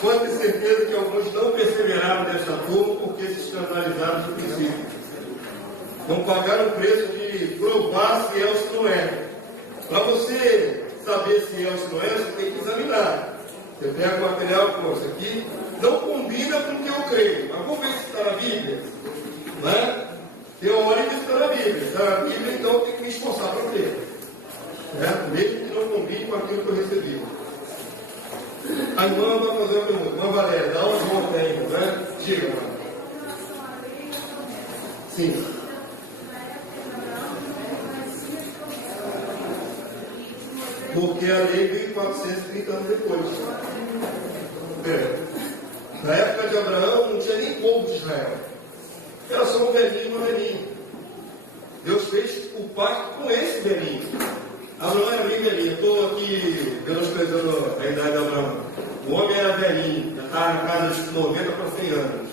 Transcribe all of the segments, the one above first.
Pode ter certeza que alguns não perseveraram desta turma porque se escandalizaram do princípio. Vão pagar o preço de provar se é ou se não é. Para você saber se é ou se não é, você tem que examinar. Você pega o material como esse aqui, não combina com o que eu creio. Mas vamos ver se está na Bíblia. Né? Teórico está na Bíblia. Está na Bíblia, então eu tenho que me esforçar para crer. Mesmo que não combine com aquilo que eu recebi. A irmã vai fazer uma pergunta. Irmã Valéria, dá uma volta ainda, né? Diga, irmã. Sim. Porque a lei veio 430 anos depois. Na época de Abraão não tinha nem povo de Israel. Era só um velhinho e uma velhinha. Deus fez o pacto com esse velhinho. Abraão era bem velhinho. Estou aqui menosprezando a idade de Abraão. O homem era velhinho, já estava na casa de 90 para 100 anos.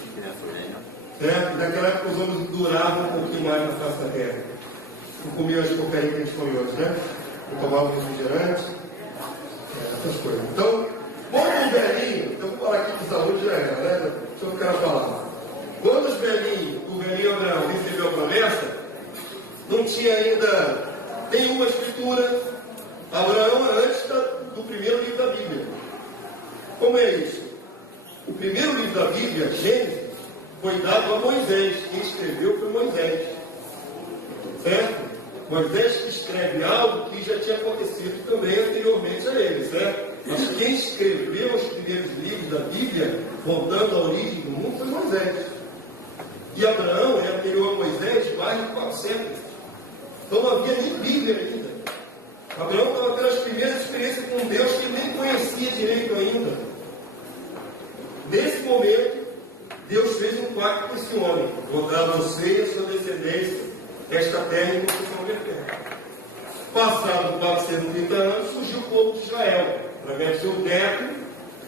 Certo? Naquela época os homens duravam um pouquinho mais na face da terra. Não comiam as porcarias que a gente come hoje, né? Não tomavam refrigerantes, essas coisas. Então, quando os velhinhos, então vou falar aqui de saúde já era, né? Só não quero falar. Quando os velhinhos, o velhinho Abraão recebeu a promessa, não tinha ainda nenhuma escritura. Abraão era antes do primeiro livro da Bíblia. Como é isso? O primeiro livro da Bíblia, Gênesis, foi dado a Moisés. Quem escreveu foi Moisés. Certo? Moisés escreve algo que já tinha acontecido também anteriormente a ele, certo? Mas quem escreveu os primeiros livros da Bíblia, voltando à origem do mundo, foi Moisés. E Abraão é anterior a Moisés mais de 400. Então não havia nem Bíblia ainda. Abraão estava tendo as primeiras experiências com Deus que nem conhecia direito ainda. Nesse momento, Deus fez um pacto com esse homem. Vou dar a você e a sua descendência esta terra e construção de terra. Passado 430 anos, surgiu o povo de Israel. Através do seu neto,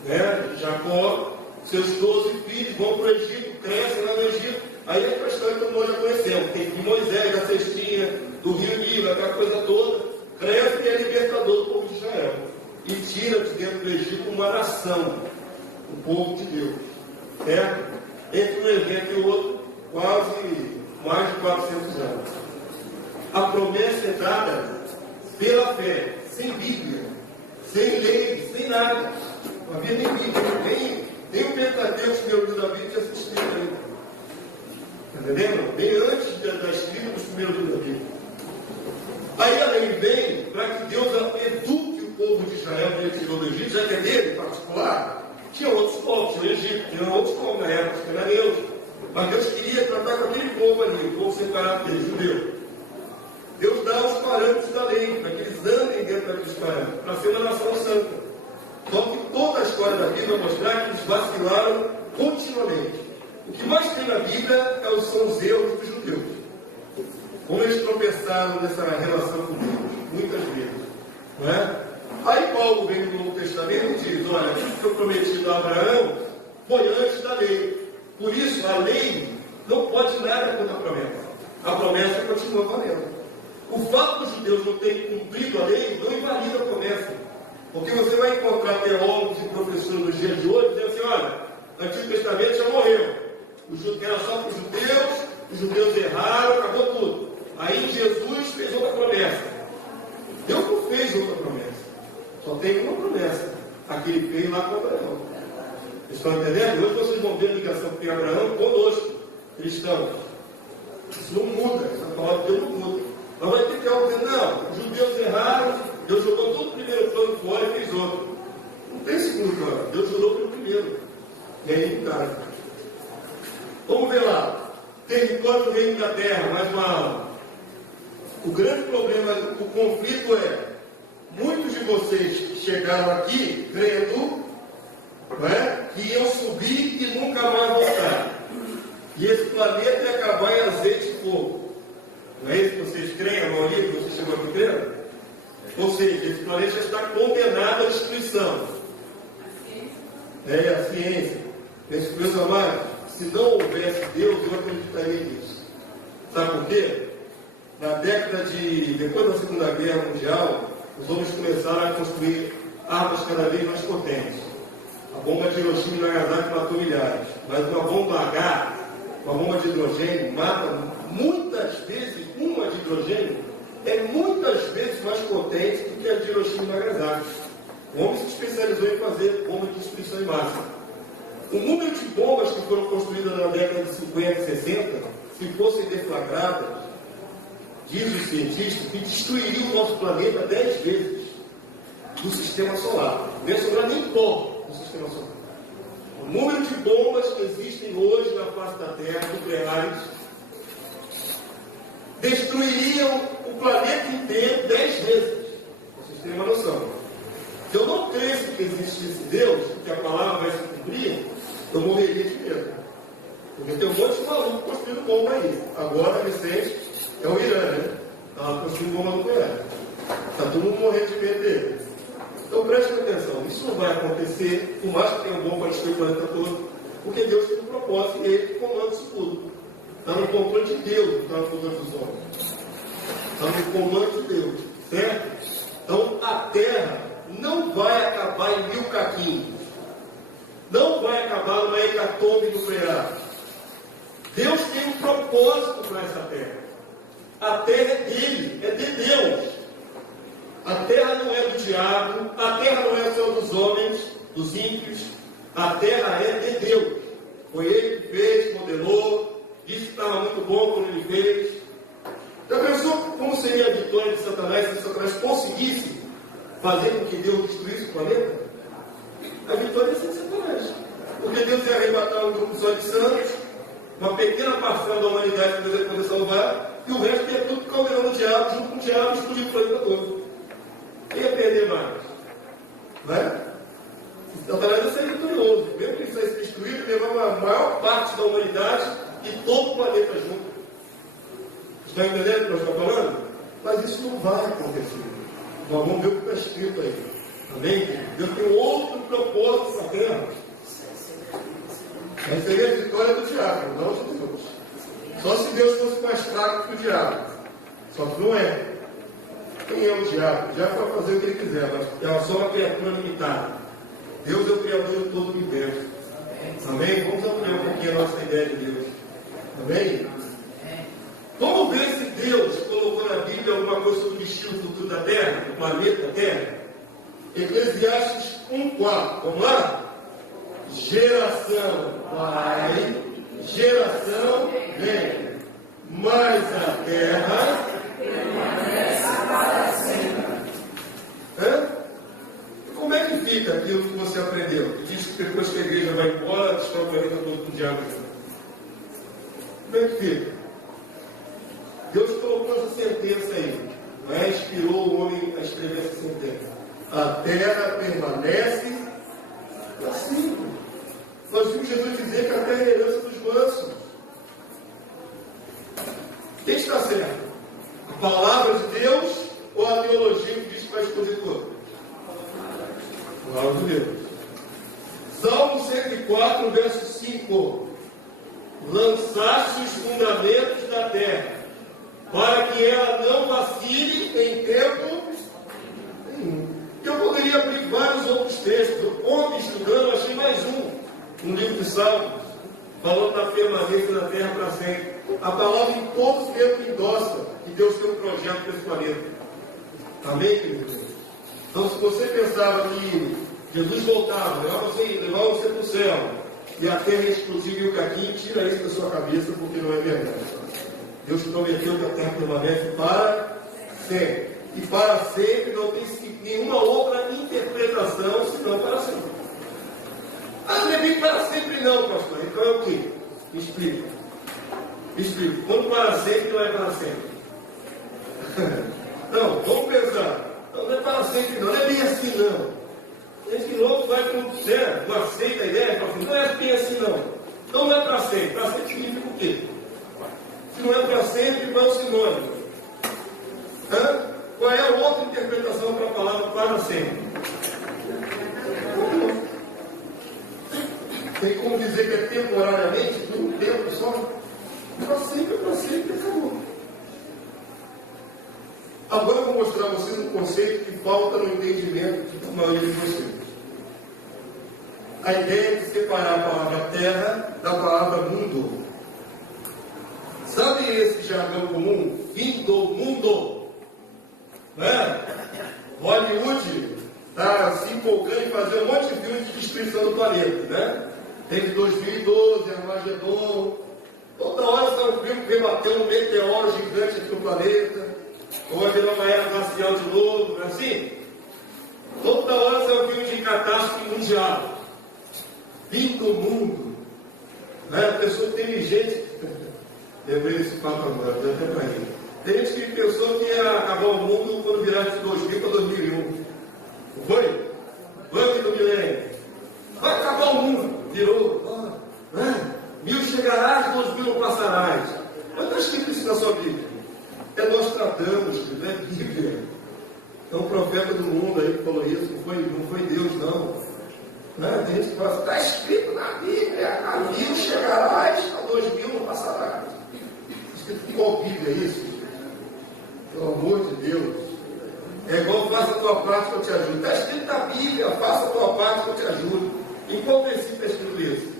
né, Jacó, seus 12 filhos vão para o Egito, crescem lá no Egito. Aí é a história que nós já conhecemos. Tem que Moisés, da cestinha, do rio Nilo, aquela coisa toda. Cresce e é libertador do povo de Israel. E tira de dentro do Egito uma nação, o povo de Deus. Certo? Entre um evento e o outro, quase mais de 400 anos. A promessa é dada pela fé, sem Bíblia, sem lei, sem nada. Não havia nem Bíblia, nem o Pentateuco, que meu livro da Bíblia, tinha sido escrito ainda. Está entendendo? Bem antes da escrita dos primeiros livros da Bíblia. Aí a lei vem para que Deus eduque o povo de Israel que ele tirou do Egito, já que é dele, em particular. Tinha outros povos, tinha o Egito, tinha outros povos na época, os cananeus. Mas Deus queria tratar com aquele povo ali, o povo separado dele, judeu. Deus dá os parâmetros da lei, para que eles andem dentro daqueles parâmetros, para ser uma nação santa. Só que toda a história da Bíblia vai mostrar que eles vacilaram continuamente. O que mais tem na Bíblia são os erros dos judeus. Como eles tropeçaram nessa relação com Deus, muitas vezes. Não é? Aí Paulo vem no Novo Testamento e diz, olha, aquilo que foi prometido a Abraão foi antes da lei. Por isso, a lei não pode nada contra a promessa. A promessa continua valendo. O fato dos judeus não terem cumprido a lei não invalida a promessa. Porque você vai encontrar teólogos e professores dos dias de hoje dizendo assim, olha, o Antigo Testamento já morreu. Era só para os judeus erraram, acabou tudo. Aí Jesus fez outra promessa. Deus não fez outra promessa. Só tem uma promessa. A que ele fez lá com Abraão. Vocês estão entendendo? Hoje vocês vão ver a ligação que tem Abraão conosco, cristãos. Isso não muda, essa palavra de Deus não muda. Mas vai ter que algo dizendo, não, os judeus erraram, Deus jogou todo o primeiro plano fora e fez outro. Não tem segundo plano, Deus jurou pelo primeiro. E aí está. Vamos ver lá. Território do reino da terra, mais uma aula. O grande problema, o conflito é, muitos de vocês chegaram aqui crendo, não é, que iam subir e nunca mais voltar. E esse planeta ia acabar em azeite e fogo. Não é isso que vocês creem, a maioria que vocês chegou aqui crendo? Ou seja, esse planeta já está condenado à destruição. É a ciência. Meus amados, se não houvesse Deus, eu acreditaria nisso. Sabe por quê? Na década depois da Segunda Guerra Mundial, os homens começaram a construir armas cada vez mais potentes. A bomba de Hiroshima e Nagasaki matou milhares, mas uma bomba H, uma bomba de hidrogênio, mata muitas vezes, uma de hidrogênio é muitas vezes mais potente do que a de Hiroshima e Nagasaki. O homem se especializou em fazer bombas de destruição em massa. O número de bombas que foram construídas na década de 50 e 60, se fossem deflagradas, diz o cientista, que destruiria o nosso planeta 10 vezes do sistema solar. Não ia sobrar nem pó do sistema solar. O número de bombas que existem hoje na face da Terra, nucleares, destruiriam o planeta inteiro 10 vezes. Vocês têm uma noção. Se eu não cresce que existe esse Deus, que a palavra vai se cumprir, eu morreria de medo. Porque tem um monte de maluco construindo bomba aí. Agora, recente, é o Irã, né? Estava construindo bomba nuclear. Está todo mundo morrendo de medo dele. Então prestem atenção, isso não vai acontecer, por mais que tenha um bom para destruir o planeta todo, porque Deus tem um propósito e Ele comanda isso tudo. Está no controle de Deus, não está no controle dos homens. Está no comando de Deus, certo? Então a Terra não vai acabar em 1000 caquinhos. Não vai acabar numa hecatombe nuclear. Deus tem um propósito para essa Terra. A Terra é dele, é de Deus. A terra não é do diabo, a terra não é só dos homens, dos ímpios, a terra é de Deus. Foi Ele que fez, modelou, disse que estava muito bom quando Ele fez. Já pensou como seria a vitória de Satanás se Satanás conseguisse fazer com que Deus destruísse o planeta? A vitória ia ser de Satanás. Porque Deus ia arrebatar um grupo só de santos, uma pequena parcela da humanidade que Deus ia poder salvar, e o resto ia tudo caldeirando o diabo, junto com o diabo, e explodir o planeta todo. Quem ia perder mais? Não é? Satanás ia ser vitorioso. Mesmo que ele fosse destruído, ele levava a maior parte da humanidade e todo o planeta junto. Estão entendendo o que nós estamos falando? Mas isso não vai acontecer. Nós vamos ver o que está escrito aí. Amém? Deus tem outro propósito para a terra. Essa seria a vitória do diabo, não de Deus. Só se Deus fosse mais fraco que o diabo. Só que não é. Quem é o diabo? O diabo vai fazer o que ele quiser, mas é só uma criatura limitada. Deus é o Criador de todo o universo. Amém? Vamos ampliar um pouquinho a nossa ideia de Deus. Amém? Vamos ver se Deus colocou na Bíblia alguma coisa sobre o destino futuro da Terra, do planeta Terra. Eclesiastes 1:4. Vamos lá? Geração vai, geração vem, mas a Terra para sempre. Como é que fica aquilo que você aprendeu? Diz que depois que a igreja vai embora, destrói o planeta todo com o diabo. Como é que fica? Deus colocou essa sentença aí, não é? Inspirou o homem a escrever essa sentença. A terra permanece para sempre. Nós vimos Jesus dizer que a terra é a herança dos mansos. Quem está certo? A palavra de Deus ou a teologia que diz que vai expositor? A palavra de Deus. Salmo 104, verso 5. Lançaste os fundamentos da terra, para que ela não vacile em tempo nenhum. Eu poderia abrir vários outros textos. Ontem, estudando, achei mais um livro de Salmos, falando da permanência da terra para sempre. A palavra em todo tempo endossa que Deus tem um projeto para esse planeta. Amém, querido? Então, se você pensava que Jesus voltava, levava você para o céu, e a terra ia explodir e o caquinho, tira isso da sua cabeça, porque não é verdade. Deus prometeu que a terra permanece para sempre. E para sempre não tem nenhuma outra interpretação senão para sempre. Ah, não é bem para sempre não, pastor. Então é o quê? Me explica. Me explica. Quando para sempre não é para sempre. Não, vamos pensar. Não é para sempre não. Não é bem assim não. Esse louco vai para o céu, não aceita a ideia, fala assim, não é bem assim não. Então não é para sempre. Para sempre significa o quê? Se não é para sempre, qual é o sinônimo? Qual é a outra interpretação para a palavra para sempre? Tem como dizer que é temporariamente, por um tempo só? Para sempre, acabou. Agora eu vou mostrar a vocês um conceito que falta no entendimento da maioria de vocês. A ideia de separar a palavra terra da palavra mundo. Sabe esse jargão comum? Fim do mundo. Não é? Hollywood está se empolgando em fazer um monte de filmes de destruição do planeta, né? Teve 2012, Armagedon. Toda hora sai um filme que vem bater um meteoro gigante aqui no planeta. Ou vai virar uma era glacial de novo, não é assim? Toda hora sai um filme de catástrofe mundial. Fim do mundo. Né? A pessoa inteligente. Lembrei desse papo agora, deu até para ele. Tem gente que pensou que ia acabar o mundo quando virasse de 2000 para 2001. Não foi? Antes do milênio. Vai acabar o mundo. Virou. Né? 1000 chegarás, 2000 passarás. Mas está escrito isso na sua Bíblia. É nós tratamos, não é Bíblia. É um profeta do mundo aí que falou isso. Não foi Deus, não. Né? Tem gente que fala, está escrito na Bíblia, a 1000 chegarás, a 2000 não passarás. Qual Bíblia é isso? Pelo amor de Deus. É igual faça a tua parte que eu te ajudo. Está escrito na Bíblia, faça a tua parte que eu te ajudo. Em qual versículo está escrito isso?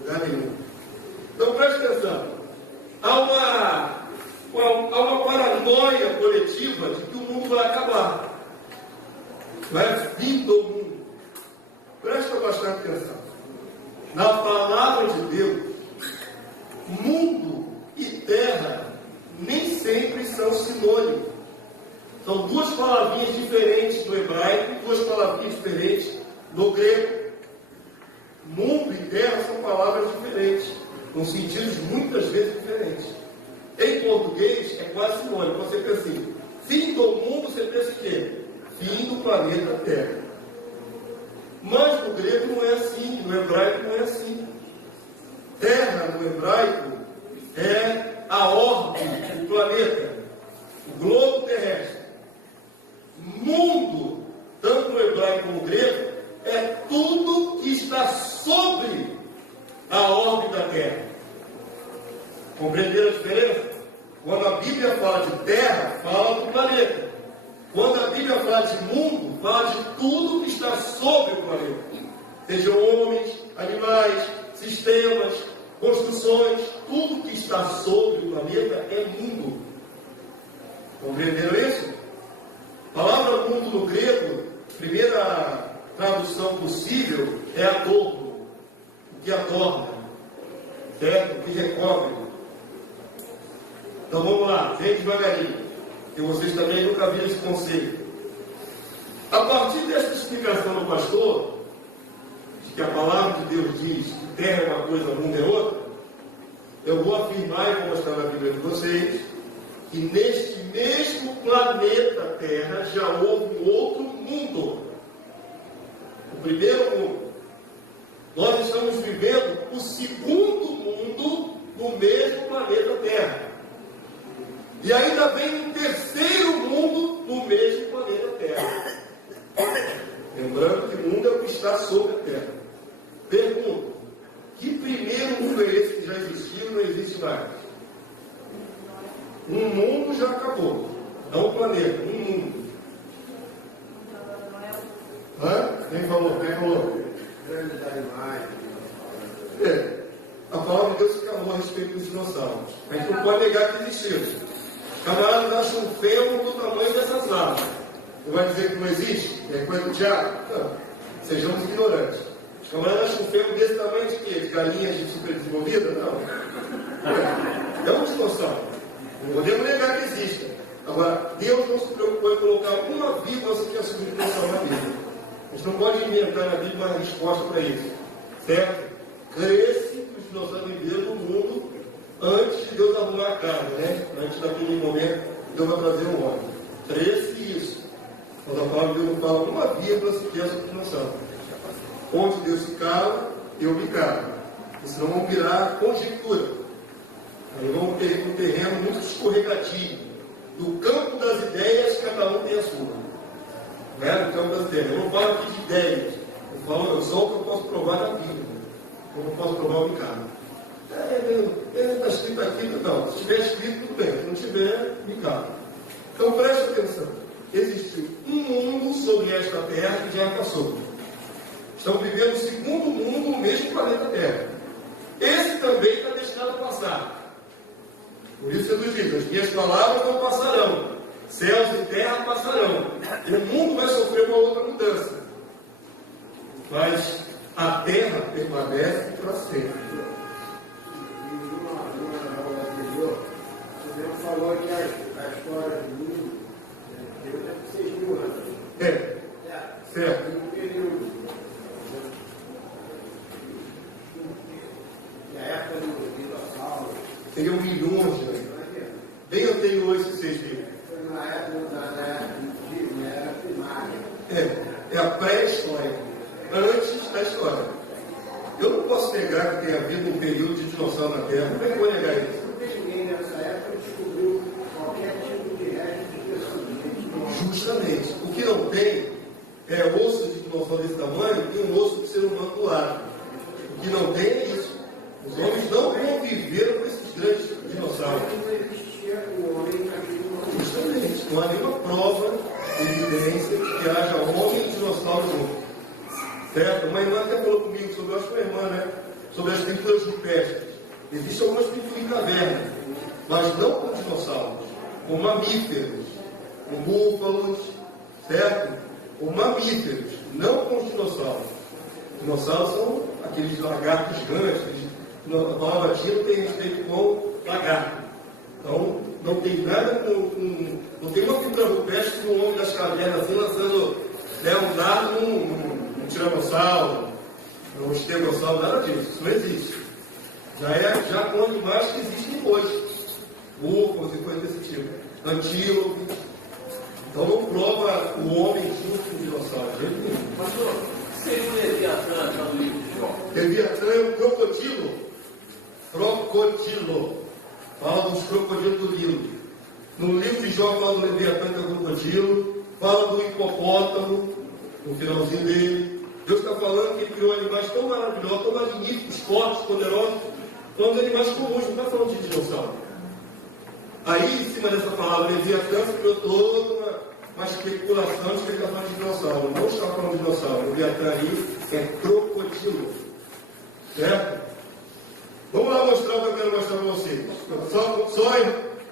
Lugar nenhum. Então preste atenção. Há uma paranoia coletiva de que o mundo vai acabar. Vai fim do mundo. Presta bastante atenção. Na palavra de Deus, mundo e terra nem sempre são sinônimos. São duas palavrinhas diferentes no hebraico, duas palavrinhas diferentes no grego. Mundo e terra são palavras diferentes, com sentidos muitas vezes diferentes. Em português é quase sinônimo. Você pensa assim, fim do mundo, você pensa o quê? Fim do planeta Terra. Mas no grego não é assim, no hebraico não é assim. Terra no hebraico é a órbita do planeta, o globo terrestre. Mundo, tanto no hebraico como no grego, é tudo que está sobre a órbita da Terra. Compreenderam a diferença? Quando a Bíblia fala de terra, fala do planeta. Quando a Bíblia fala de mundo, fala de tudo que está sobre o planeta. Sejam homens, animais, sistemas, construções, tudo que está sobre o planeta é mundo. Compreenderam isso? A palavra mundo no grego, primeira tradução possível é adorno, o que adorna, certo? O que recobre. Então vamos lá, vem devagarinho, que vocês também nunca viram esse conceito. A partir dessa explicação do pastor, de que a palavra de Deus diz que terra é uma coisa, mundo é outra, eu vou afirmar e vou mostrar na Bíblia de vocês que neste mesmo planeta Terra já houve um outro mundo. O primeiro mundo. Nós estamos vivendo o segundo mundo no mesmo planeta Terra. E ainda vem um terceiro mundo no mesmo planeta Terra. Lembrando que o mundo é o que está sobre a Terra. Pergunta: que primeiro mundo é esse que já existiu e não existe mais? Um mundo já acabou. Não um planeta, um mundo. Hã? Quem falou? Grandes animais. A palavra de Deus se calou a respeito dos dinossauros. A gente não pode negar que existiram. Os camaradas acham um fêmur do tamanho dessas aves. Você vai dizer que não existe? É coisa do diabo? Não. Sejamos ignorantes. Os camaradas acham um fêmur desse tamanho de quê? De galinhas de super desenvolvida? Não. É um dinossauro. Não podemos negar que existe. Agora, Deus não se preocupou em colocar uma vírgula que assumiu dinossauro na Bíblia. A gente não pode inventar na Bíblia uma resposta para isso. Certo? Cresce que os dinossauros viveram no mundo antes de Deus arrumar a casa, né? Antes daquele momento, Deus vai trazer um homem. Cresce isso. Quando a palavra de Deus não fala uma vírgula sequer sobre dinossauro. Onde Deus se cala, eu me calo. Senão vão virar conjectura. Aí vamos ter um terreno muito escorregadio. Do campo das ideias, cada um tem a sua. Né? No campo das ideias. Eu não falo aqui de ideias. Eu só o que eu posso provar na Bíblia. Eu não posso provar o Ricardo. Está escrito aqui, não. Se estiver escrito, tudo bem. Se não tiver, Ricardo. Então preste atenção. Existiu um mundo sobre esta terra que já passou. Estão vivendo o segundo mundo no mesmo planeta Terra. Esse também está destinado a passar. Por isso Jesus diz: as minhas palavras não passarão, céus e terra passarão. O mundo vai sofrer uma outra mudança, mas a terra permanece para sempre. Você falou que a história do mundo é 6.000 anos. É, certo. E o período. E a época do dinossauro. Seriam milhões de anos. Bem anterior a esses 6 mil. Foi na época da era primária. É a pré-história, antes da história. Eu não posso negar que tenha havido um período de dinossauro na Terra. Como é que eu vou negar isso? Porque ninguém nessa época descobriu qualquer tipo de resto de pessoa. Justamente. O que não tem é osso de dinossauro desse tamanho e um osso de ser humano do lado. O que não tem é isso. Os homens não conviveram com esses grandes dinossauros. Não existia o homem naquele momento. Justamente. Não há nenhuma prova, evidência de que haja homem e dinossauro junto. Certo? Uma irmã até falou comigo sobre, eu acho que uma irmã, né? Sobre as pinturas rupestres. Existem algumas pinturas em caverna, mas não com dinossauros, com mamíferos, com búfalos, certo? Com mamíferos, não com os dinossauros. Dinossauros são aqueles lagartos gigantes. A palavra tiro tem respeito com lagarto. Então, não tem nada com. Não tem uma pintura rupestre com o homem das cavernas assim, lançando um dardo num tiranossauro, um estegossauro, nada disso. Isso não existe. Já com animais que existem hoje. Búfalos e coisas desse tipo. Antílope. Então não prova o homem junto com o dinossauro. De jeito nenhum. Pastor, seria o Leviatã no livro de Jó? Leviatã é um crocodilo. Crocodilo. Fala dos crocodilos do livro. No livro de Jó fala do Leviatã, que é o crocodilo. Fala do hipopótamo, no finalzinho dele. Deus está falando que ele criou animais tão maravilhosos, tão magníficos, fortes, poderosos, falando de animais comuns, não está falando de dinossauro. Aí, em cima dessa palavra Leviatã, se criou toda uma especulação de que ele está falando de dinossauro. Não está falando de dinossauro. Leviatã aí é crocodilo. Certo? Vamos lá mostrar o que eu quero mostrar para vocês.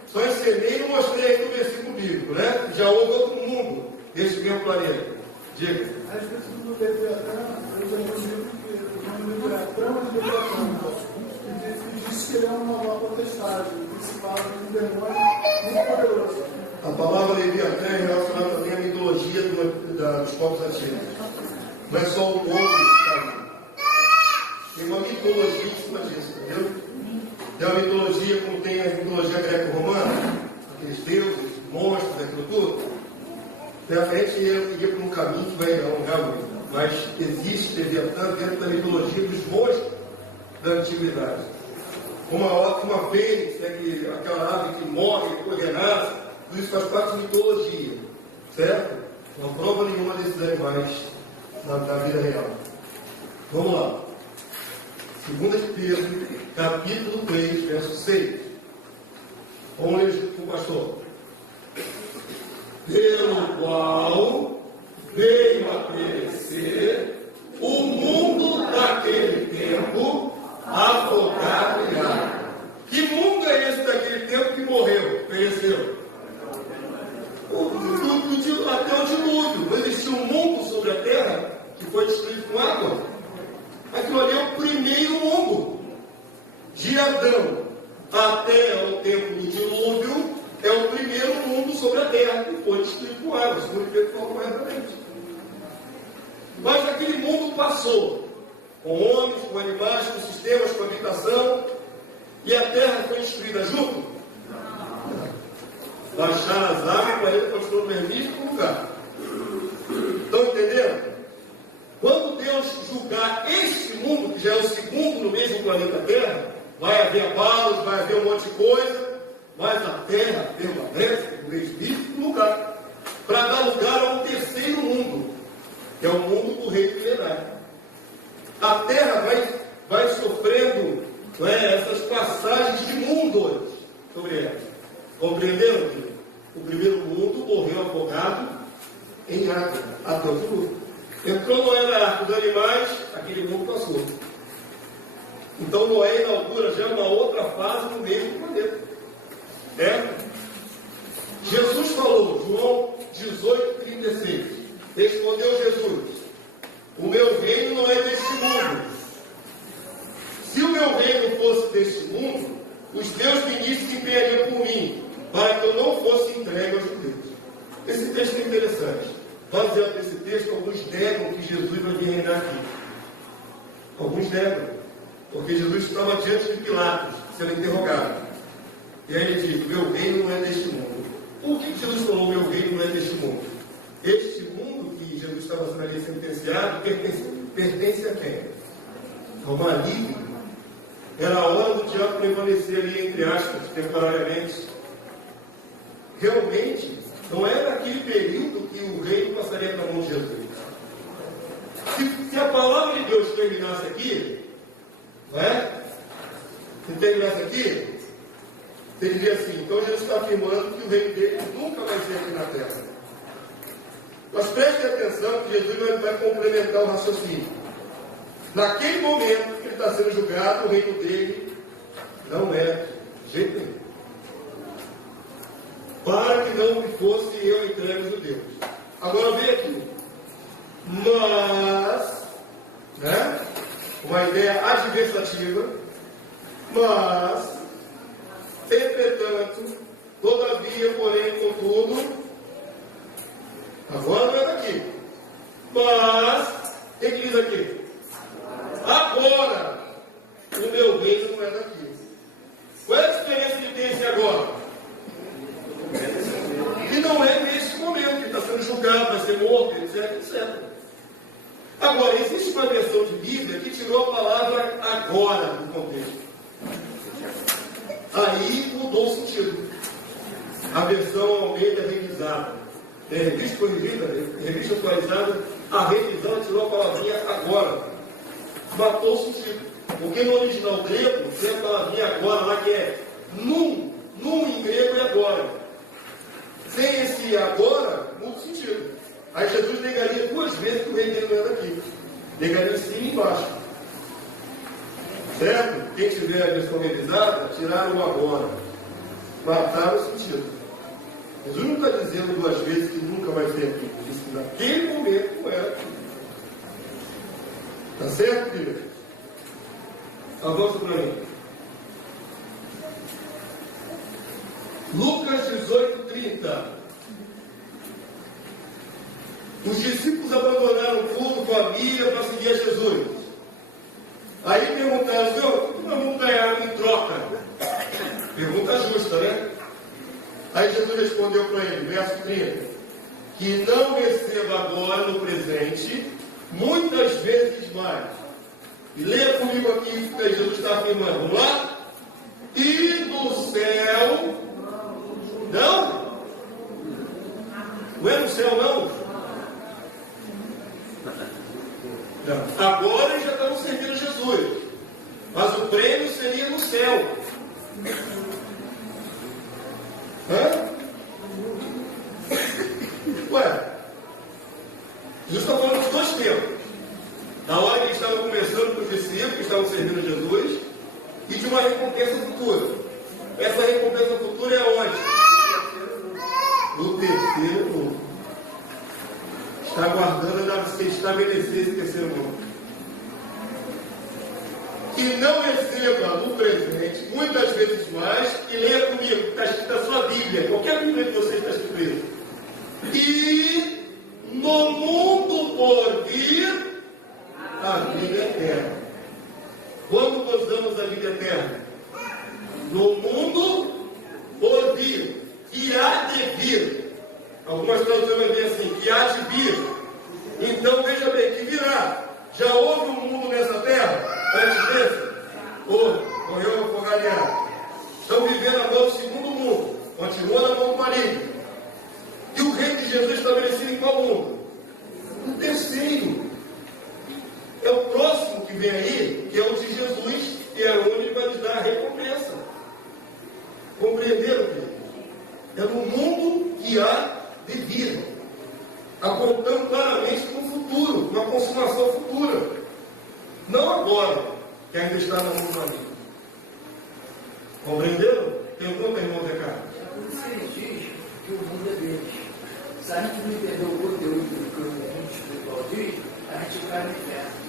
Só ensinei e não mostrei aqui o versículo bíblico, né? Já houve outro mundo desse mesmo planeta. Diga. Às vezes no Leviatã, eu já consigo que o nome Leviatã é Leviatã. E diz que ele é uma potestade, o principal de um demônio muito poderoso. A palavra Leviatã é relacionada também à mitologia dos povos antigos. Não é só o povo, sabe? Tem uma mitologia em cima disso, entendeu? Tem a mitologia como tem a mitologia greco-romana, aqueles deuses, monstros, aquilo tudo. Realmente ia por um caminho que vai alongar muito. Mas existe Leviatã dentro da mitologia dos monstros da antiguidade. Uma fênix, né, aquela ave que morre, depois renasce, tudo isso faz parte de mitologia. Certo? Não prova nenhuma desses animais na vida real. Vamos lá. 2 de Pedro, capítulo 3, verso 6. Vamos ler com o pastor. Pelo qual veio a perecer o mundo daquele tempo, afogado em água. Que mundo é esse daquele tempo que morreu, pereceu? Até o dilúvio. Não existiu um mundo sobre a terra que foi destruído com água. Aquilo ali é o primeiro mundo. De Adão até o tempo do dilúvio, é o primeiro mundo sobre a terra que foi destruído com água, segundo o Pedro falou corretamente. Mas aquele mundo passou, com homens, com animais, com sistemas, com habitação, e a terra foi destruída junto. Baixaram as águas, o planeta continuou no mesmo lugar. Estão entendendo? Quando Deus julgar este mundo, que já é o segundo no mesmo planeta Terra, vai haver abalos, vai haver um monte de coisa, mas a terra permanece no mesmo lugar, para dar lugar a um terceiro mundo, que é o mundo do reino milenário. A terra vai sofrendo essas passagens de mundos sobre ela. Compreenderam? o primeiro mundo morreu afogado em água, até o dilúvio. Entrou Noé na arca dos animais, aquele mundo passou. Então Noé inaugura já uma outra fase no mesmo planeta. Jesus falou, João 18,36. Respondeu Jesus: o meu reino não é deste mundo. Se o meu reino fosse deste mundo, os meus ministros empenhariam por mim, para que eu não fosse entregue aos judeus. Esse texto é interessante. Baseado nesse texto, alguns negam que Jesus vai vir reinar aqui. Alguns negam, porque Jesus estava diante de Pilatos, sendo interrogado. E aí ele diz: meu reino não é deste mundo. Por que Jesus falou: meu reino não é deste mundo? Este mundo que Jesus estava sendo ali sentenciado pertence a quem? Ao maligno. Era a hora do diabo prevalecer ali, entre aspas, temporariamente. Realmente, não era naquele período que o reino passaria para a mão de Jesus. Se a palavra de Deus terminasse aqui, não é? Se terminasse aqui, ele diria assim: então Jesus está afirmando que o reino dele nunca vai ser aqui na terra. Mas preste atenção que Jesus vai complementar o raciocínio. Naquele momento que ele está sendo julgado, o reino dele não é de jeito nenhum. Para que não fosse eu entregue aos judeus. Agora vem aqui. Mas, uma ideia adversativa, mas, entretanto, todavia, porém, contudo, agora não é daqui. Mas, o que diz aqui? Agora, o meu reino não é daqui. Qual é a diferença que tem esse agora? Que não é nesse momento, que está sendo julgado, vai ser morto, etc. Agora, existe uma versão de Bíblia que tirou a palavra agora do contexto. Aí mudou o sentido. A versão Almeida revisada. Revista corrigida, revista atualizada, a revisão tirou a palavrinha agora. Matou o sentido. Porque no original grego, tem a palavrinha agora lá que é num em grego é agora. Sem esse agora, muda o sentido. Aí Jesus negaria 2 vezes que o reino dele não era daqui. Negaria em cima e embaixo. Certo? Quem tiver a versão revisada, tiraram o agora. Mataram o sentido. Jesus não está dizendo 2 vezes que nunca vai ser aqui. Ele disse que naquele momento não era aqui. Está certo, filho? Avança para mim. Lucas 18:30. Os discípulos abandonaram tudo, família, para seguir a Jesus. Aí perguntaram: Senhor, o que nós vamos ganhar em troca? Pergunta justa, né? Aí Jesus respondeu para ele, verso 30, que não receba agora no presente muitas vezes mais. E leia comigo aqui o que Jesus está afirmando. Vamos lá? E no céu, não? Não é no céu, não? Não. Agora eles já estão servindo a Jesus. Mas o prêmio seria no céu. Ué, Jesus está falando dos 2 tempos. Na hora que eles estavam começando com os discípulos, que estavam servindo a Jesus, e de uma recompensa futura. Essa recompensa futura é onde? No terceiro mundo. Está aguardando a se estabelecer esse terceiro mundo. Que não receba no presente, muitas vezes mais, e leia comigo, está escrito na sua Bíblia, qualquer Bíblia de vocês está escrito isso. E no mundo por vir, a vida eterna. Quando gozamos da vida eterna? No mundo por vir, que há de vir. Algumas traduções vão dizer assim, que há de vir. Então veja bem, que virá. Já houve um mundo nessa terra? Antes desse? Morreu afogado em água. Estão vivendo agora o segundo mundo. Continua na mão do maligno. E o reino de Jesus estabelecido em qual mundo? No terceiro. É o próximo que vem aí, que é o de Jesus, e é onde ele vai nos dar a recompensa. Compreenderam, querido? É no mundo de vir, apontando claramente para o futuro, uma consumação futura. Não agora, que ainda está na mão do amigo. Compreenderam? Pergunta, irmão Zé Carlos. Por isso que ele diz que o mundo é deles. Se a gente não entender o conteúdo do que o mundo espiritual diz, a gente cai no inferno.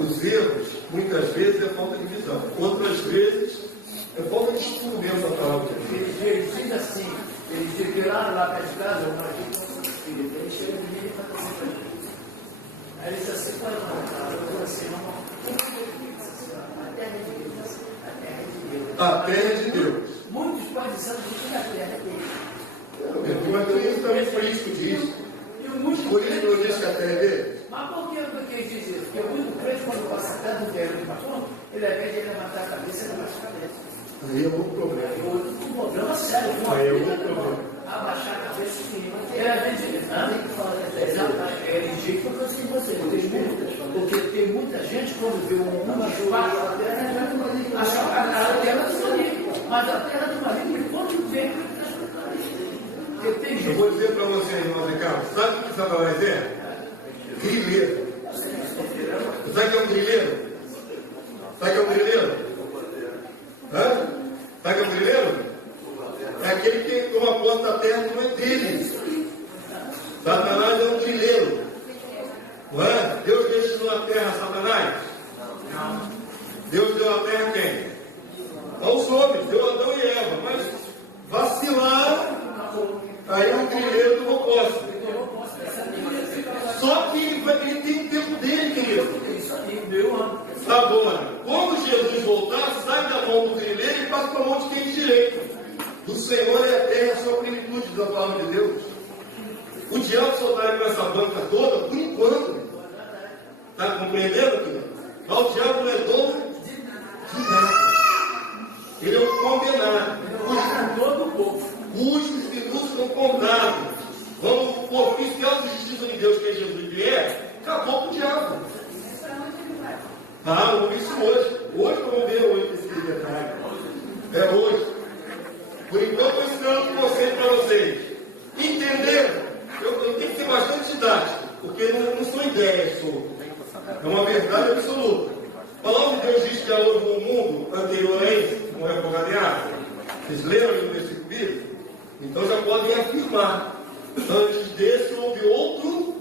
Os erros, muitas vezes, é falta de visão. Outras vezes, é falta de estudo mesmo da palavra de Deus. Ele diz assim, ele diz que lá perto de casa, uma aqui com o espírito, ele chega de mim e fala assim para mim. Aí ele diz assim, qual é o nome? Eu falo assim, não, a terra é de Deus. A terra é de Deus. A terra é de Deus. Muitos podem dizer que a terra é dele. Mas isso também foi isso que diz. Por isso que eu disse que a terra é dele. Mas por que eu diz isso? Porque o único crente, quando passa a terra do terreno de pastor, ele é vez de levantar a cabeça e levantar a cabeça. Aí é outro problema. Um problema sério. Aí é outro problema. Abaixar a cabeça e ele é vez de porque tem muita gente, quando vê um mundo espaço da terra, acha que a terra do maligno. Mas a terra do maligno, quando vê, eu vou dizer para você, irmão Zé Carlos, sabe o que Satanás é? Grileiro. Sabe o que é um grileiro? Sabe o que é um grileiro? Hã? Sabe o que é um grileiro? É aquele que toma posse da terra não é dele. Satanás é um grileiro. Não é? Deus destinou a terra a Satanás? Deus deu a terra a quem? Aos homens, deu Adão e Eva, mas vacilaram. Aí o grileiro tomou posse. Só que ele tem o tempo dele, querido. Agora, quando Jesus voltar, sai da mão do grileiro e passa para a mão de quem direito. Do Senhor é a terra, a sua plenitude da palavra de Deus. O diabo só está com essa banca toda por enquanto. Está compreendendo, querido? Mas o diabo não é dono de nada. Ele é um condenado. Cujos minutos estão contados. Vamos, por fim, se a justiça de Deus que é Jesus vier, acabou com o diabo. Ah, vamos ver isso hoje. Hoje vamos ver hoje esse detalhe. É hoje. Por enquanto, eu ensinando um conceito para vocês. Entenderam? Eu tenho que ser bastante didático, porque não são ideias soltas. É uma verdade absoluta. A palavra de Deus diz que houve um mundo anterior a esse, não é porcadeado. Vocês leram aí no versículo bíblico? Então já podem afirmar. Antes desse houve outro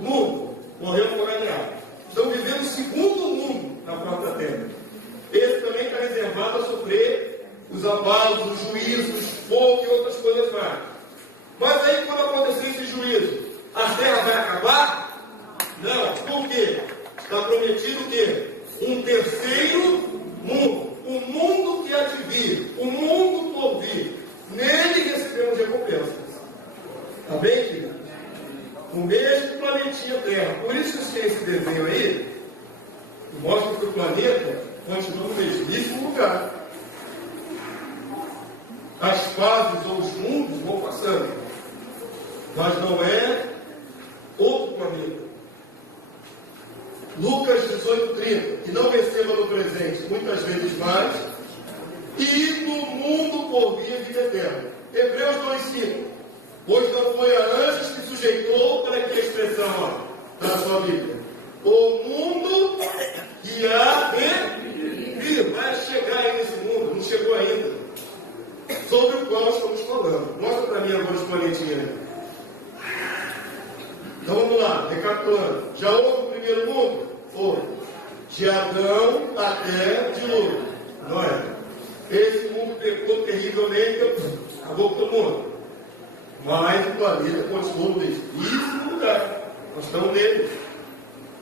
mundo. Morreu porcadeado. Estão vivendo o segundo mundo na própria terra. Esse também está reservado a sofrer os abalos, os juízos, fogo e outras coisas mais. Mas aí quando acontecer esse juízo, a terra vai acabar? Não. Por quê? Está prometido o quê? Um terceiro mundo. O mundo que há de vir. O mundo por vir. Nele recebemos recompensas. Está bem, querido? O mesmo planetinha Terra. Por isso que tem esse desenho aí, que mostra que o planeta continua no mesmíssimo lugar. As fases ou os mundos vão passando, mas não é outro planeta. Lucas 18:30, que não receba no presente muitas vezes mais, e no mundo por vir a vida eterna. Hebreus 2:5, pois não foi a anjos que sujeitou, para que a expressão da sua Bíblia, o mundo que há de vir, vai chegar aí nesse mundo, não chegou ainda, sobre o qual estamos falando. Mostra para mim agora os planetinhas. Então vamos lá, recapitulando. Já houve o primeiro mundo? Foi. De Adão até Dilúvio. Não é? Esse mundo pecou terrivelmente, acabou com todo mundo. Mas o planeta continuou no mesmo lugar. Nós estamos nele.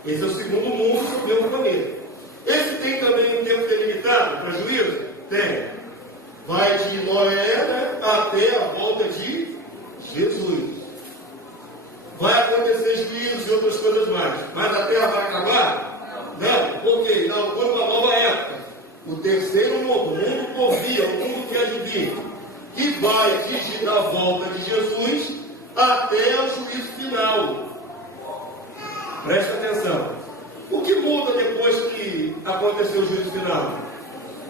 Esse é o segundo mundo sobre o mesmo planeta. Esse tem também um tempo delimitado para juízo? Tem. Vai de Noé, né, até a volta de Jesus. Vai acontecer juízos e outras coisas mais. Mas a terra vai acabar? Não. Por quê? Inaugura uma nova época. O terceiro mundo, o mundo por vir, o mundo que há de vir, que vai dirigir a volta de Jesus até o juízo final. Presta atenção. O que muda depois que aconteceu o juízo final?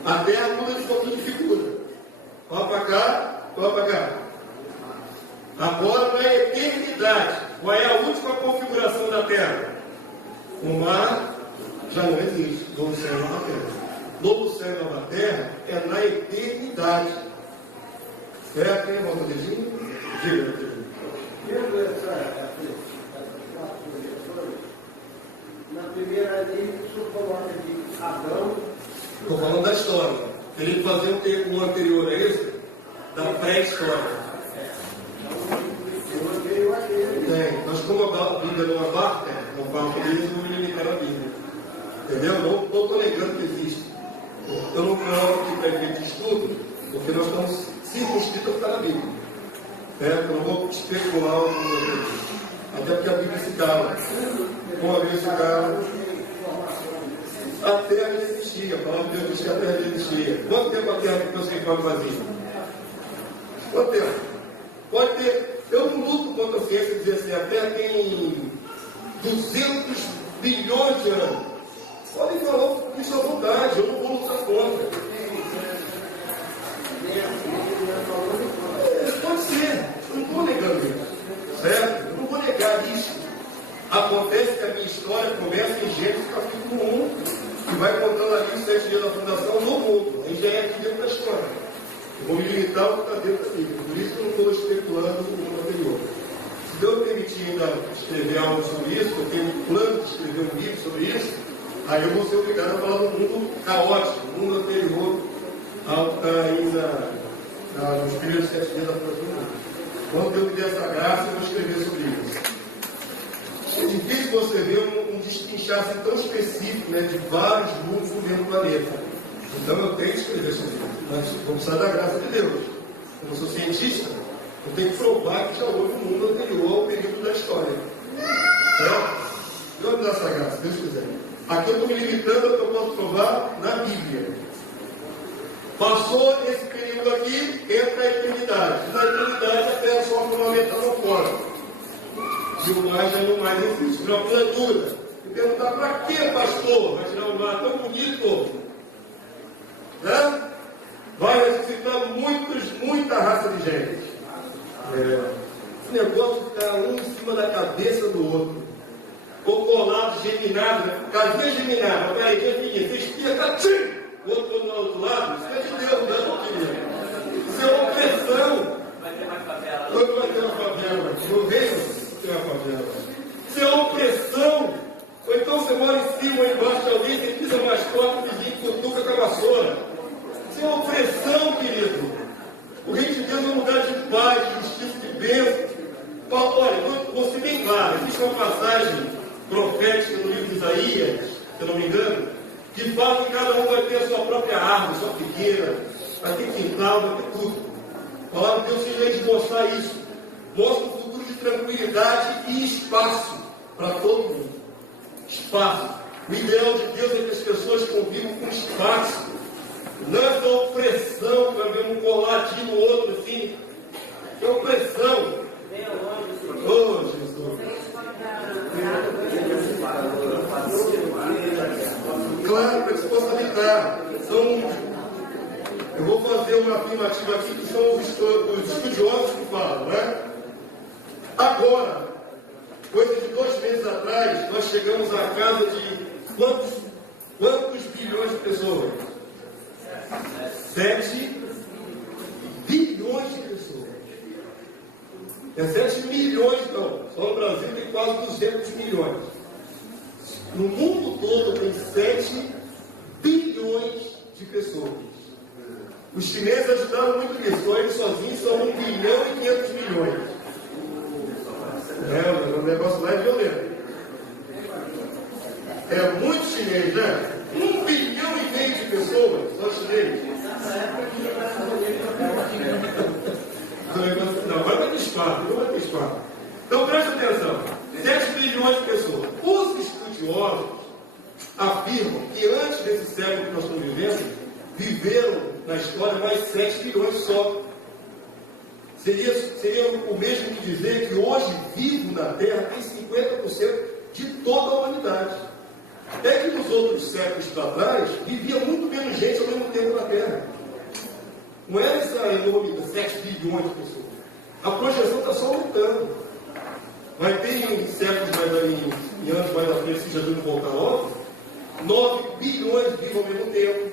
A terra muda de pouquinho de figura. Olha para cá, olha para cá. Agora não é eternidade, qual é a última configuração da Terra? O mar já não existe, novo céu e nova terra. Novo céu e nova terra é na eternidade. Certo? Quem volta o dedinho? Diga. Vendo essa quatro projeções, na primeira lei, o senhor coloca de Adão. Estou falando da história. Teria que fazer um tempo anterior a esse, da pré-história. Mas como a Bíblia não abarca, não fala por isso, eu vou me limitar a Bíblia. Entendeu? Não estou negando que existe. Eu não falo que para efeito de estudo, porque nós estamos circunscritos a ficar na Bíblia. Eu não vou especular o que até porque a Bíblia se cala. Uma vez se cala. A terra já existia, a palavra de Deus diz que a terra já existia. Quanto tempo a terra que você pode fazer? Quanto tempo? Pode ter. Eu não luto contra a ciência dizer assim, a terra tem 200 bilhões de anos. Podem falar isso à vontade, eu não vou lutar contra. Pode ser, eu não estou negando isso, certo? Eu não vou negar isso. Acontece que a minha história começa em Gênesis capítulo 1, e vai contando ali os 7 dias da fundação no mundo. Aí já é aqui dentro da história. Eu vou me limitar ao que está dentro da Bíblia. Por isso que eu não estou especulando no mundo anterior. Se Deus permitir ainda escrever algo sobre isso, eu tenho um plano de escrever um livro sobre isso, aí eu vou ser obrigado a falar do mundo caótico, do mundo anterior ao que está ainda nos primeiros 7 dias da fundação do mundo. Quando Deus me der essa graça, eu vou escrever sobre isso. É difícil você ver um destrinchar assim tão específico, né, de vários mundos no mesmo planeta. Então eu tenho que escrever sobre isso. Mas vou precisar da graça de Deus. Eu não sou cientista, eu tenho que provar que já houve um mundo anterior ao período da história. Certo? Deus me dá essa graça, se Deus quiser. Aqui eu estou me limitando ao que eu posso provar na Bíblia. Passou esse período aqui, entra a eternidade. Na eternidade a terra sofre uma metamorfose. E o mar já não mais existe. Uma coisa dura. E perguntar, para que, pastor? Vai tirar um mar tão bonito? Né? Vai ressuscitar muita raça de gente. Esse negócio ficar um em cima da cabeça do outro. Ou colado, geminado, casinha geminada. Peraí, que é o seguinte, você espia, tá tchim! O outro do outro lado, isso é de Deus, não é de Isso é opressão. Vai ter uma favela. Quando vai ter uma favela? No reino? Isso é opressão. Ou então você mora em cima ou embaixo de alguém, você pisa mais forte, o vizinho cutuca com a vassoura. Isso é opressão, querido. O reino de Deus é um lugar de paz, de justiça, de bênção. Olha, vou ser bem claro, existe uma passagem profética no livro de Isaías, se eu não me engano, que fala que cada um vai ter a sua própria árvore, sua figueira, vai ter quintal, vai ter tudo. A palavra de Deus seja de mostrar isso. Mostra um futuro de tranquilidade e espaço para todo mundo. Espaço. O ideal de Deus é que as pessoas convivam com espaço. Não é só opressão, que vai ver um coladinho no outro assim. É opressão. Oh, Jesus. Claro, para que você possa lidar. Então, eu vou fazer uma afirmativa aqui que são os estudiosos que falam, né? Agora, coisa de 2 meses atrás, nós chegamos à casa de quantos bilhões de pessoas? 7 bilhões de pessoas. É 7 milhões, não. Só no Brasil tem quase 200 milhões. No mundo todo tem 7 bilhões de pessoas. Os chineses ajudaram muito nisso. Então, eles sozinhos são 1 bilhão e 500 milhões. O negócio lá é violento. É muito chinês, né? 1 bilhão e meio de pessoas, só chinês. Não, vai ter espaço, não vai ter espaço. Então preste atenção: 7 bilhões de pessoas. Os estudiosos afirmam que antes desse século que nós estamos vivendo, viveram na história mais 7 bilhões só. Seria o mesmo que dizer que hoje vivo na Terra tem 50% de toda a humanidade. Até que nos outros séculos para trás, vivia muito menos gente ao mesmo tempo na Terra. Não é essa enorme 7 bilhões de pessoas. A projeção está só aumentando. Mas tem séculos mais ali, em anos mais à frente, se Jesus voltar logo, 9 bilhões vivem ao mesmo tempo.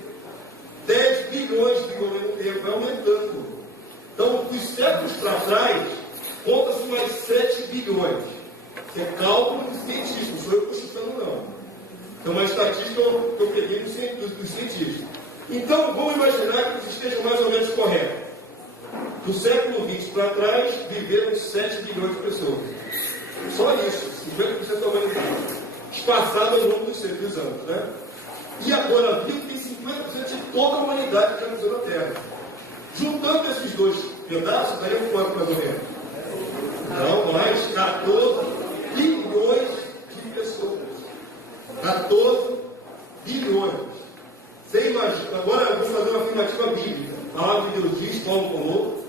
10 bilhões vivem ao mesmo tempo, vai aumentando. Então, dos séculos para trás, conta-se mais 7 bilhões. Que é cálculo científico, não sou eu que estou chutando, não. É uma estatística que eu peguei dos cientistas. Então, vamos imaginar que esteja mais ou menos correto. Do século XX para trás, viveram 7 bilhões de pessoas. Só isso, 50% ao menos. Espaçado ao longo dos anos, né? E agora, viu que tem 50% de toda a humanidade que já nasceu na Terra. Juntando esses dois pedaços, daí eu quanto mais ou menos? Não, mais 14 bilhões de pessoas. 14 bilhões. Você imagina, agora eu vou fazer uma afirmativa bíblica. A palavra de Deus diz, Paulo falou,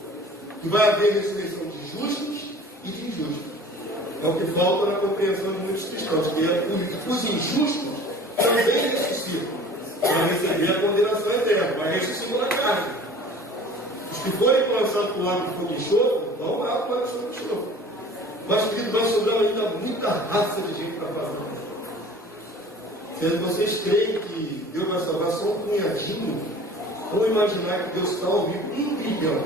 que vai haver ressurreição de justos e de injustos. É o que falta na compreensão de muitos cristãos, que os injustos também ressuscitam para receber a condenação eterna, mas ressuscitam na carne. Os que forem lançados para o lago de fogo e enxofre, vão lá para o lago de fogo e enxofre. Mas, querido, vai sobrando ainda muita raça de gente para fazer. Se vocês creem que Deus vai salvar só um punhadinho, vamos imaginar que Deus salve 1 bilhão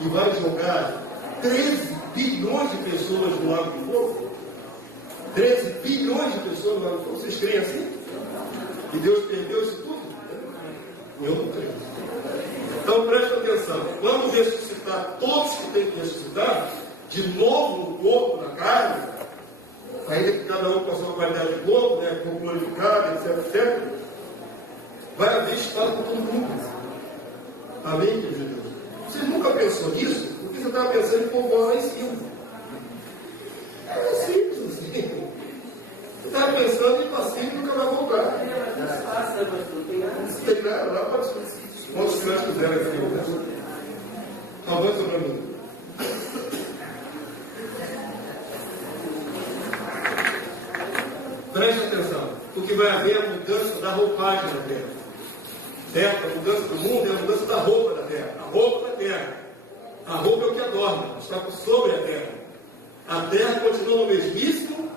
e vai jogar 13 bilhões de pessoas no lago de fogo? 13 bilhões de pessoas no lago de fogo? Vocês creem assim? Que Deus perdeu isso tudo? Eu não creio. Então preste atenção. Quando ressuscitar todos que têm que ressuscitar, de novo no corpo, na carne, ainda que cada um com a sua qualidade de corpo, né, corpo glorificado, etc., vai haver espaço para todo mundo. Amém, querido de Deus? Você nunca pensou nisso? Porque você estava pensando em povoar lá em cima. É simples assim. Você estava pensando em ir para cima e nunca vai voltar. Tem nada lá para quantos filhos quiserem aqui. Avança para mim. Preste atenção, porque vai haver a mudança da roupagem da terra. Certo? A mudança do mundo é a mudança da roupa da terra. A roupa da terra. A roupa é o que adorna, está sobre a terra. A terra continua no mesmíssimo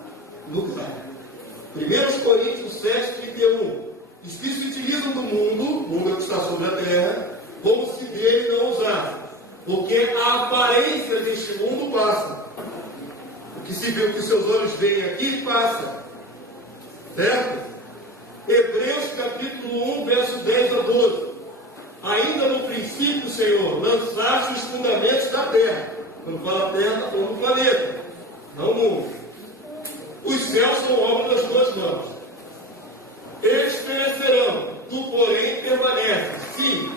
lugar. 1 Coríntios 7:31. Os que se utilizam do mundo que está sobre a terra, como se dele não usasse. Porque a aparência deste mundo passa. O que se vê, o que seus olhos veem aqui, passa. Certo? Hebreus capítulo 1, verso 10 a 12. Ainda no princípio, Senhor, lançaste os fundamentos da terra. Quando fala terra, está falando do planeta, não o mundo. Os céus são obra das tuas mãos. Eles perecerão, tu, porém, permaneces. Sim,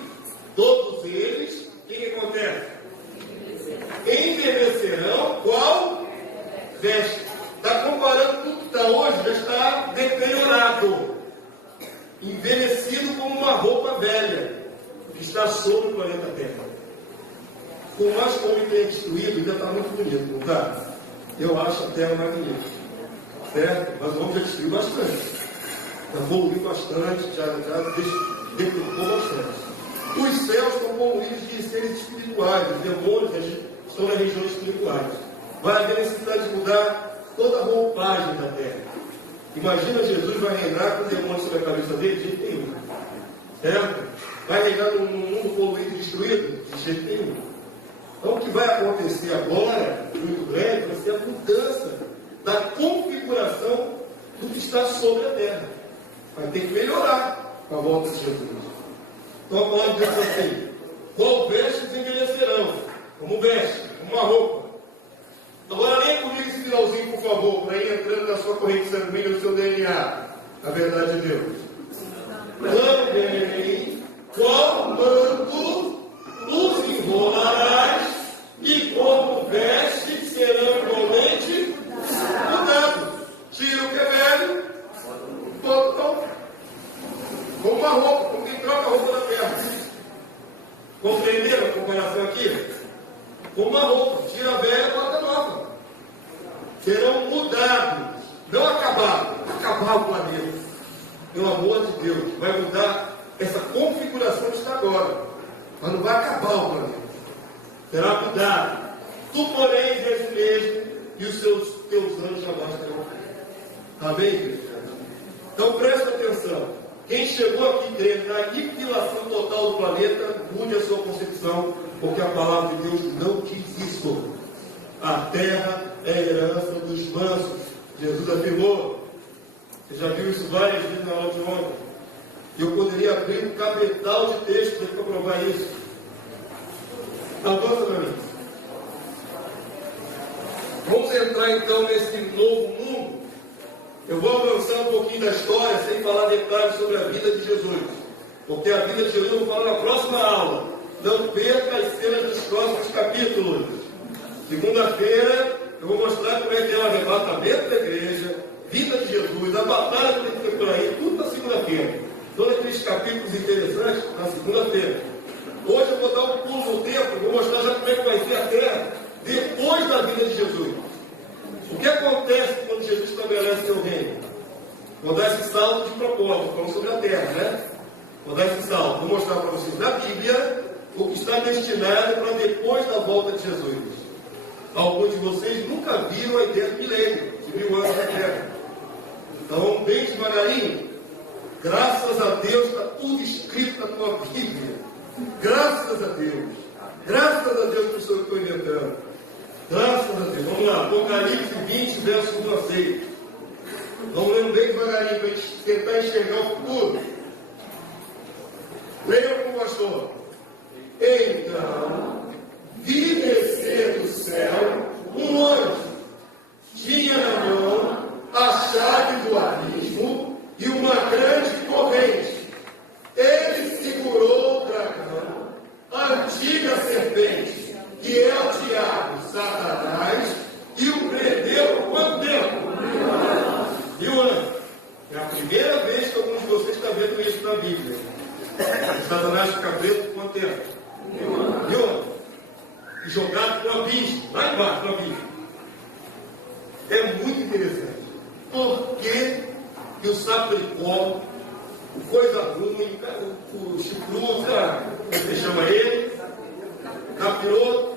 todos eles, o que acontece? Envelhecerão, qual? Veste. Está comparando tudo que está hoje, já está deteriorado, envelhecido como uma roupa velha, que está sobre o planeta Terra. Por mais que o homem tenha destruído, ainda está muito bonito, não está? Eu acho a Terra mais bonita, certo? Mas o homem já destruiu bastante, já poluiu bastante, já deturpou bastante. Os céus estão poluídos de seres espirituais, os demônios estão nas regiões espirituais. Vai haver necessidade de mudar toda a roupagem da terra. Imagina Jesus vai reinar com o demônio sobre a cabeça dele? De jeito nenhum. Certo? Vai reinar num mundo poluído e destruído? De jeito nenhum. Então o que vai acontecer agora, muito breve, vai ser a mudança da configuração do que está sobre a terra. Vai ter que melhorar com a volta de Jesus. Então a palavra diz assim: qual vestes envelhecerão? Como veste, como uma roupa. Agora leia comigo esse finalzinho, por favor, para ir entrando na sua corrente sanguínea, no seu DNA, a verdade de Deus. Também, qual manto os enrolarás, e como vestes serão igualmente mudados. Tira o que é velho, todo novo. Como uma roupa, como quem troca a roupa da terra. Compreenderam a comparação aqui? Como uma roupa, tira a velha, bota nova. Serão mudados, não acabados, acabar o planeta. Pelo amor de Deus, vai mudar essa configuração que está agora, mas não vai acabar o planeta. Será mudado. Tu, porém, és mesmo, e os teus anos jamais terão fim. Amém, igreja? Então presta atenção. Quem chegou aqui crendo na aniquilação total do planeta, mude a sua concepção, porque a palavra de Deus não diz isso. A terra é a herança dos mansos. Jesus afirmou. Você já viu isso várias vezes na aula de ontem. Eu poderia abrir um cabetal de texto para comprovar isso. Avança para mim. Vamos entrar então nesse novo mundo. Eu vou avançar um pouquinho da história, sem falar detalhes sobre a vida de Jesus. Porque a vida de Jesus eu vou falar na próxima aula. Não perca as cenas dos próximos capítulos. Segunda-feira eu vou mostrar como é que é o arrebatamento da igreja, vida de Jesus, a batalha que ele foi por aí, tudo na segunda-feira. Todos aqueles capítulos interessantes na segunda-feira. Hoje eu vou dar um pulo no tempo, vou mostrar já como é que vai ser a terra depois da vida de Jesus. O que acontece quando Jesus estabelece seu reino? Vou dar esse salto de propósito, falando sobre a terra, né? Vou dar esse salto, vou mostrar para vocês na Bíblia o que está destinado para depois da volta de Jesus. Alguns de vocês nunca viram a ideia do milênio, de 1000 anos na terra. Então vamos bem devagarinho. Graças a Deus está tudo escrito na tua Bíblia. Graças a Deus. Graças a Deus que o Senhor está inventando. Graças a Deus. Vamos lá. Apocalipse 20, verso 1 a 6. Vamos ler bem devagarinho para a gente tentar enxergar o futuro. Leia como pastor. Então, vi descer do céu um anjo. Tinha na mão a chave do abismo e uma grande corrente. Ele segurou o dragão, a antiga serpente, que é o diabo, Satanás, e o prendeu por quanto tempo? 1000 anos. É a primeira vez que alguns de vocês estão vendo isso na Bíblia. Satanás fica preso por quanto tempo? 1000 anos. E jogado para o abismo, lá embaixo, para o abismo. É muito interessante. Por que o sapricó, o coisa ruim, o chifrudo, você chama ele, capiroto,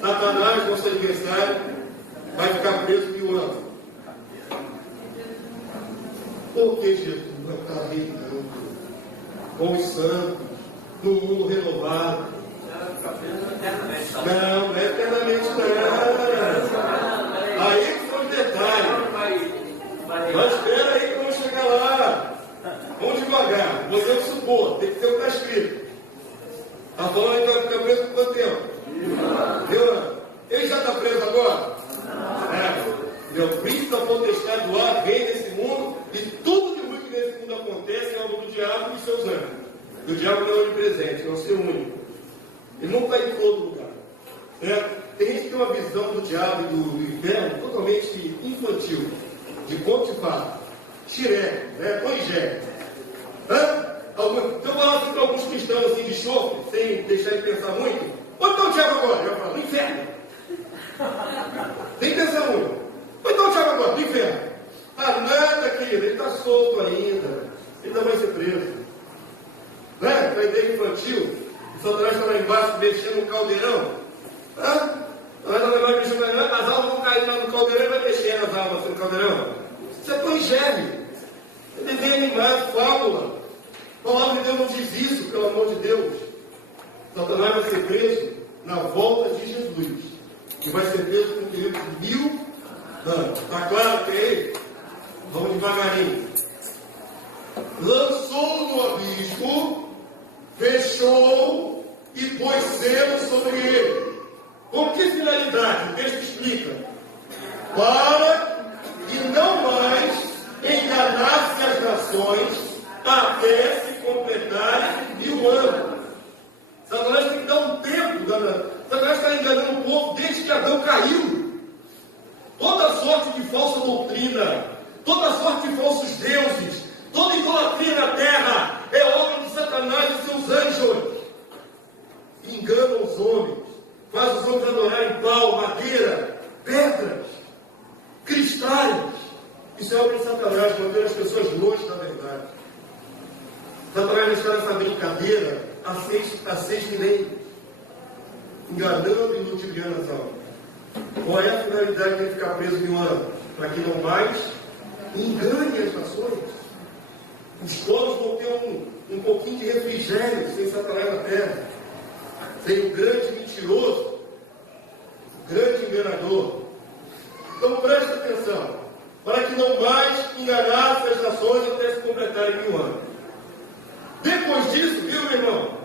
Satanás, nosso adversário, vai ficar preso 1000 anos? Por que Jesus vai estar reinando com os santos, no mundo renovado? Não, não é eternamente, não. Aí foi o detalhe. Mas espera aí que vamos chegar lá. Vamos devagar. Podemos supor, tem que ter o que está escrito. Está falando que vai ficar preso por quanto tempo? 1000 anos. Ele já está preso agora? Meu príncipe da potestade do ar vem nesse mundo e tudo de ruim que nesse mundo acontece é obra do diabo e seus anjos. E o diabo não é onipresente, é o ser único. Ele não está em todo lugar. Tem gente que tem uma visão do diabo e do inferno totalmente infantil, de conto de fato, xiré, Tongé. Então eu falo assim para alguns cristãos assim de chofre, sem deixar de pensar muito. Onde está o diabo agora? Eu falo, no inferno. Sem pensar muito. Onde está o diabo agora? No inferno. Ah, nada, querido, ele está solto ainda. Ele não vai ser preso. Com a ideia infantil, o Satanás está lá embaixo mexendo no caldeirão. As almas vão cair lá no caldeirão e vai mexer nas almas no caldeirão. Isso é Tongé. É desenho animado, fábula. A palavra de Deus não diz isso, pelo amor de Deus. Satanás vai ser preso na volta de Jesus. E vai ser preso por um período de 1000 anos. Está claro que é ele? Vamos devagarinho. Lançou no abismo, fechou e pôs selo sobre ele. Com que finalidade? O texto explica. Para que não mais enganasse as nações até se completarem 1000 anos. Satanás tem que dar um tempo. Satanás está enganando o povo desde que Adão caiu. Toda sorte de falsa doutrina, toda sorte de falsos deuses, toda idolatria na terra é obra de Satanás e seus anjos. Enganam os homens, faz os homens adorarem pau, madeira, pedras, cristais. Isso é obra de Satanás, manter as pessoas longe da verdade. Satanás está nessa brincadeira há 6 milênios, enganando e ludibriando as almas. Qual é a finalidade de ficar preso 1000 anos? Para que não mais engane as nações. Os povos vão ter um pouquinho de refrigério sem Satanás na terra. Sem um grande mentiroso, um grande enganador. Então preste atenção, para que não mais enganasse as nações até se completarem 1000 anos. Depois disso, viu, meu irmão?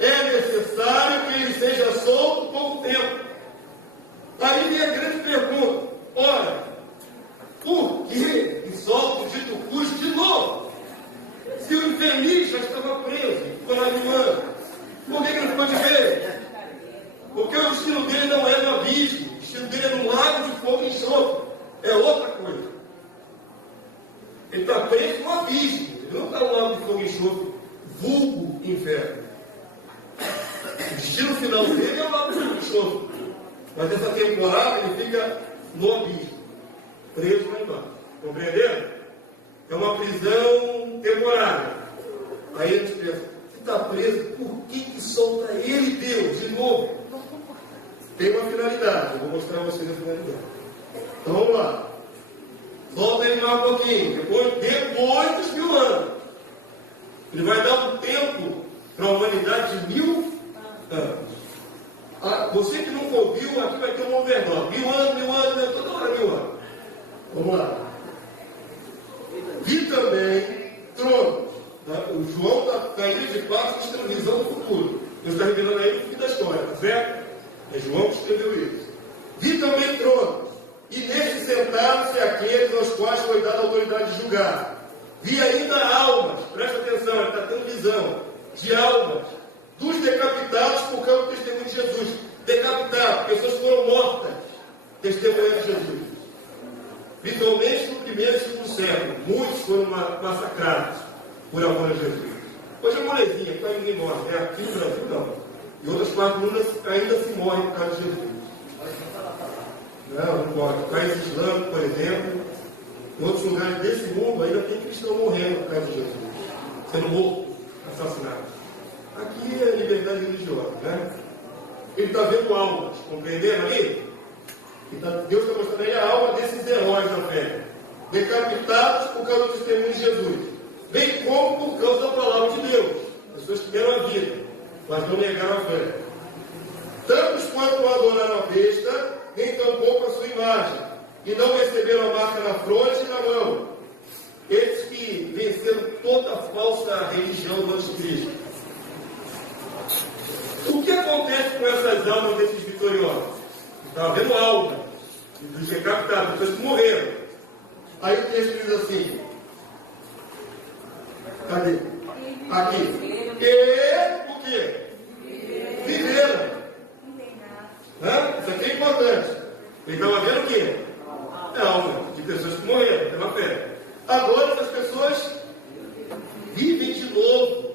É necessário que ele seja solto por pouco tempo. Aí vem a grande pergunta: ora, por que me solta o dito cujo de novo? Se o infeliz já estava preso por 1000 anos, por que ele não pode ver? Porque o destino dele não é no abismo, o destino dele é no lago de fogo e enxofre. É outra coisa. Ele está preso no abismo, ele não está no lago de fogo e enxofre, vulgo inferno. O destino final dele é o lago de fogo e enxofre. Mas essa temporada ele fica no abismo, preso lá embaixo. Compreenderam? É uma prisão temporária. Aí a gente pensa, se está preso, por que solta ele, Deus, de novo? Tem uma finalidade, eu vou mostrar a vocês a finalidade. Então vamos lá. Solta ele mais um pouquinho, depois dos 1000 anos. Ele vai dar um tempo para a humanidade de 1000 anos. Você que nunca ouviu, aqui vai ter um overdose. 1000 anos, toda hora 1000 anos. Vamos lá. Vi também tronos. O João está indo de passo mostrando visão do futuro. Deus está revelando aí o fim da história, tá certo? É João que escreveu isso. Vi também tronos, e nestes sentaram-se aqueles aos quais foi dada a autoridade de julgar. Vi ainda almas, presta atenção, ele está tendo visão, de almas, dos decapitados por causa do testemunho de Jesus. Decapitados, pessoas que foram mortas, testemunhando de Jesus. Principalmente no primeiro e segundo século, muitos foram massacrados por amor a Jesus. Hoje é molezinha, que ninguém morre, né? Aqui no Brasil não. Em outras partes do mundo ainda se morre por causa de Jesus. Não pode. O país islâmico, por exemplo, em outros lugares desse mundo ainda tem cristão morrendo por causa de Jesus, sendo morto, assassinado. Aqui é liberdade religiosa, né? Ele está vendo almas, compreenderam ali? Deus está mostrando aí a alma desses heróis da fé, decapitados por causa do testemunho de Jesus, bem como por causa da palavra de Deus. Pessoas que deram a vida, mas não negaram a fé. Tantos quanto não adoraram a besta, nem tampouco a sua imagem, e não receberam a marca na fronte e na mão. Eles que venceram toda a falsa religião do anticristo. O que acontece com essas almas desses vitoriosos? Estava vendo almas dos decapitados, pessoas que morreram. Aí o texto diz assim: cadê? Aqui. E o quê? Viveram. Isso aqui é importante. Ele estava vendo o quê? É alma de pessoas que morreram pela fé. Agora essas pessoas vivem de novo.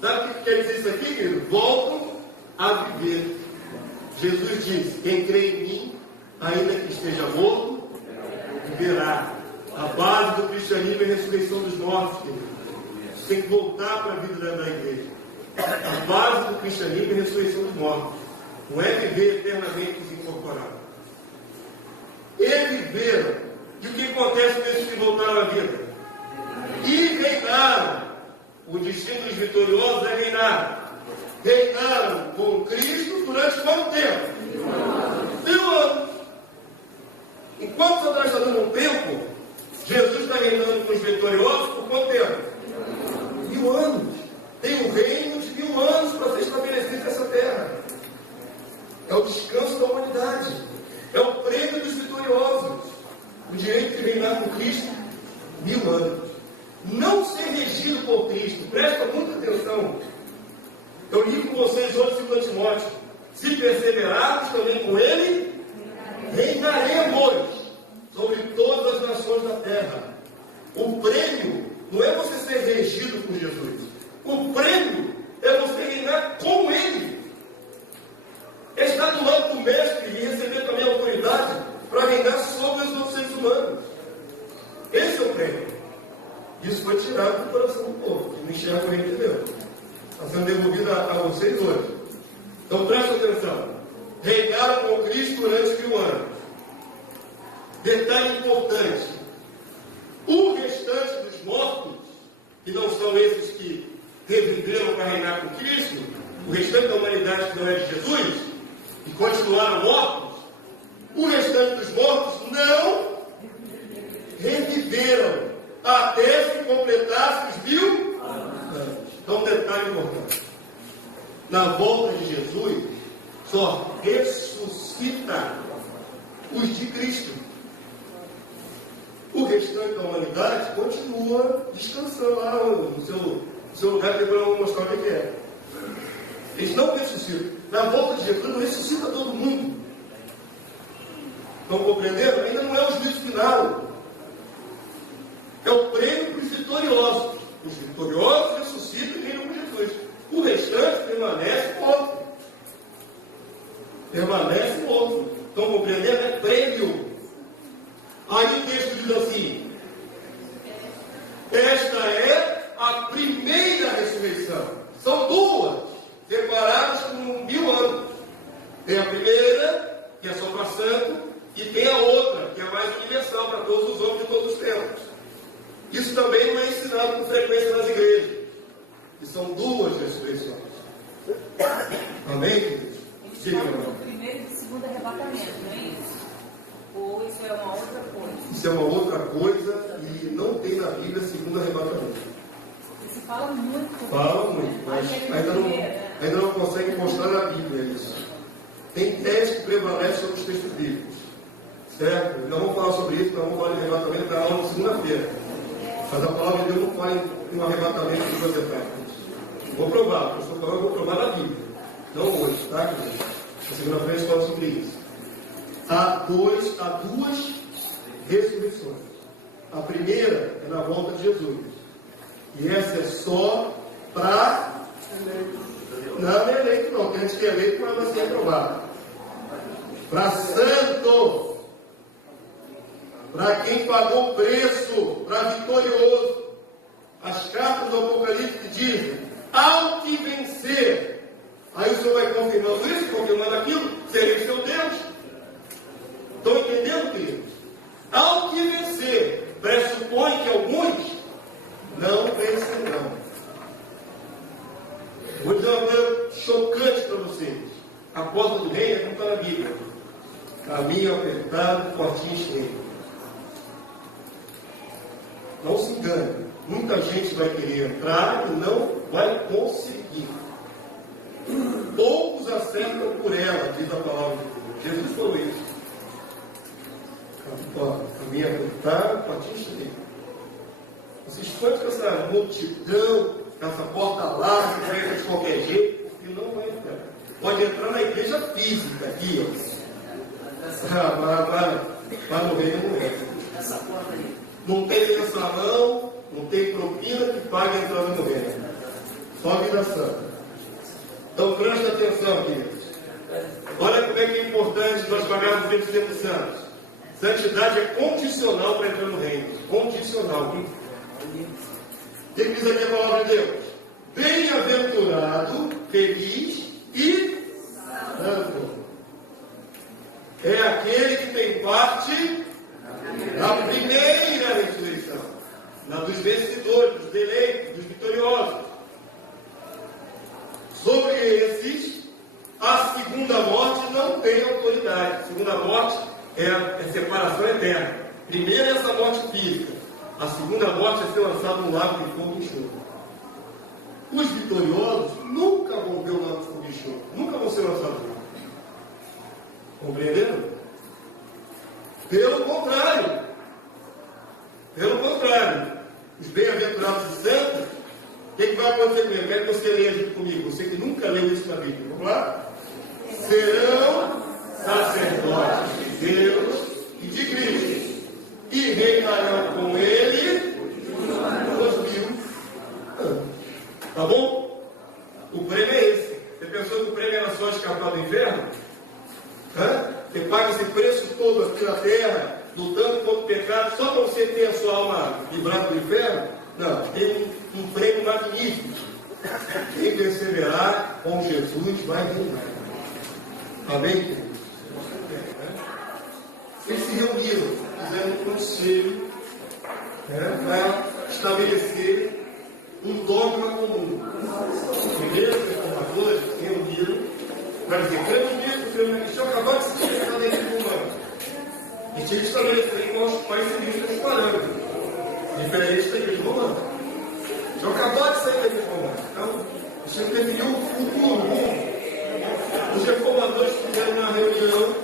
Sabe o que quer dizer isso aqui, querido? Voltam a viver. Jesus disse: quem crê em mim, ainda que esteja morto, viverá. A base do cristianismo é a ressurreição dos mortos, querido. Você tem que voltar para a vida da igreja. A base do cristianismo é a ressurreição dos mortos. Não é viver eternamente desincorporado. Eles viveram. E o que acontece com esses que voltaram à vida? E reinaram. O destino dos vitoriosos é reinar. Reinaram com Cristo durante quanto tempo? 1000 anos. Enquanto Satanás está dando um tempo, Jesus está reinando com os vitoriosos por quanto tempo? 1000 anos. Tem um reino de 1000 anos para ser estabelecido nessa terra. É o descanso da humanidade. É o prêmio dos vitoriosos. O direito de reinar com Cristo 1000 anos. Não ser regido por Cristo. Presta muita atenção. Eu li com vocês hoje 2 Timóteo. Se perseverarmos também com Ele, reinaremos sobre todas as nações da terra. O prêmio não é você ser regido por Jesus. O prêmio é você reinar com Ele. É estar do lado do Mestre e receber também a autoridade para reinar sobre os outros seres humanos. Esse é o prêmio. Isso foi tirado do coração do povo, que não enxerga o reino de Deus. Está sendo devolvido a vocês hoje. Então preste atenção. reinaram com Cristo durante 1000 anos. Detalhe importante: o restante dos mortos, que não são esses que reviveram para reinar com Cristo, o restante da humanidade que não é de Jesus, e continuaram mortos, o restante dos mortos não reviveram até se completasse os 1000 anos. Então, um detalhe importante: na volta de Jesus, só ressuscita os de Cristo. O restante da humanidade continua descansando lá no seu lugar, que eu vou mostrar o que é. Eles não ressuscitam. Na volta de Jesus, não ressuscita todo mundo. Estão compreendendo? Ainda não é o juízo final. É o prêmio para os vitoriosos. Os vitoriosos ressuscitam e reinam com Jesus. O restante permanece morto. Permanece morto. Estão compreendendo? É prêmio. Aí o texto diz assim: esta é a primeira ressurreição. São duas, separadas por 1000 anos. Tem a primeira, que é só para santo, e tem a outra, que é mais universal para todos os homens de todos os tempos. Isso também não é ensinado com frequência nas igrejas. E são duas ressurreições. Amém, queridos? Eles falam do primeiro e do segundo arrebatamento, não é isso? Ou isso é uma outra coisa? Isso é uma outra coisa e não tem na Bíblia segundo arrebatamento. Se fala muito. Fala muito, mas ainda não consegue mostrar na Bíblia isso. Tem tese que prevalece sobre os textos bíblicos. Certo? Não vamos falar sobre isso, não vamos falar de arrebatamento da aula na segunda-feira. Mas a palavra de Deus não fala em um arrebatamento de 2 etapas. Vou provar, eu estou falando, eu vou provar na Bíblia. Não hoje, tá? Na segunda-feira eu falo sobre isso. Há duas ressurreições. A primeira é na volta de Jesus. E essa é só para eleito. Não é eleito, não. Tem gente que é eleito, mas vai ser aprovado. Para santo. Para quem pagou preço, para vitorioso. As cartas do Apocalipse dizem: ao que vencer. Aí o Senhor vai confirmando isso, confirmando aquilo, serei seu Deus. Estão entendendo, queridos? Ao que vencer, pressupõe que alguns não vencerão. Vou dizer uma coisa chocante para vocês. A porta do reino não está na Bíblia. Caminho apertado, fortinho e estreito. Não se engane. Muita gente vai querer entrar e não vai conseguir. Poucos acertam por ela, diz a palavra de Deus. Jesus falou isso. Caminho apertado, fortinho e estreito. Vocês estão com essa multidão, com essa porta larga, que entra de qualquer jeito, porque não vai entrar. Pode entrar na igreja física, aqui, ó. Mas no reino não entra. Essa porta aí. Não tem mensalão, não tem propina que pague entrando no reino. Só a vida santa. Então preste atenção, queridos. Olha como é que é importante nós pagarmos o tempo sendo santos. Santidade é condicional para entrar no reino. Condicional. O que diz aqui a palavra de Deus? Bem-aventurado, feliz e santo. É aquele que tem parte na primeira ressurreição, na dos vencedores, dos eleitos, dos vitoriosos. Sobre esses, a segunda morte não tem autoridade. A segunda morte é a separação eterna. Primeiro é essa morte física. A segunda morte é ser lançado no lago de fogo e enxofre. Os vitoriosos nunca vão ver o lago de fogo e enxofre. Nunca vão ser lançados lá. Compreendendo? Pelo contrário. Pelo contrário. Os bem-aventurados e santos, o que vai acontecer comigo? Quero que você leia junto comigo. Você que nunca leu isso na Bíblia. Vamos lá? Serão sacerdotes de Deus e de Cristo. E reinarão com ele os 1000 anos. Tá bom? O prêmio é esse. Você pensou que o prêmio era só escapar do inferno? Você paga esse preço todo aqui na terra, lutando contra o pecado, só para você ter a sua alma livrada do inferno? Não, tem um prêmio magnífico. Quem perseverar com Jesus vai reinar. Amém? Eles se reuniram, fizeram um conselho para estabelecer um dogma comum. Primeiro, os reformadores se reuniram para dizer: cremos nisso, cremos nisso. Acabaram de se expressar dentro do humano. E tinha que estabelecer quais seriam os parâmetros diferentes da igreja romana. Já acabou de sair da igreja romana. Então, isso definiu o futuro. Os reformadores fizeram uma reunião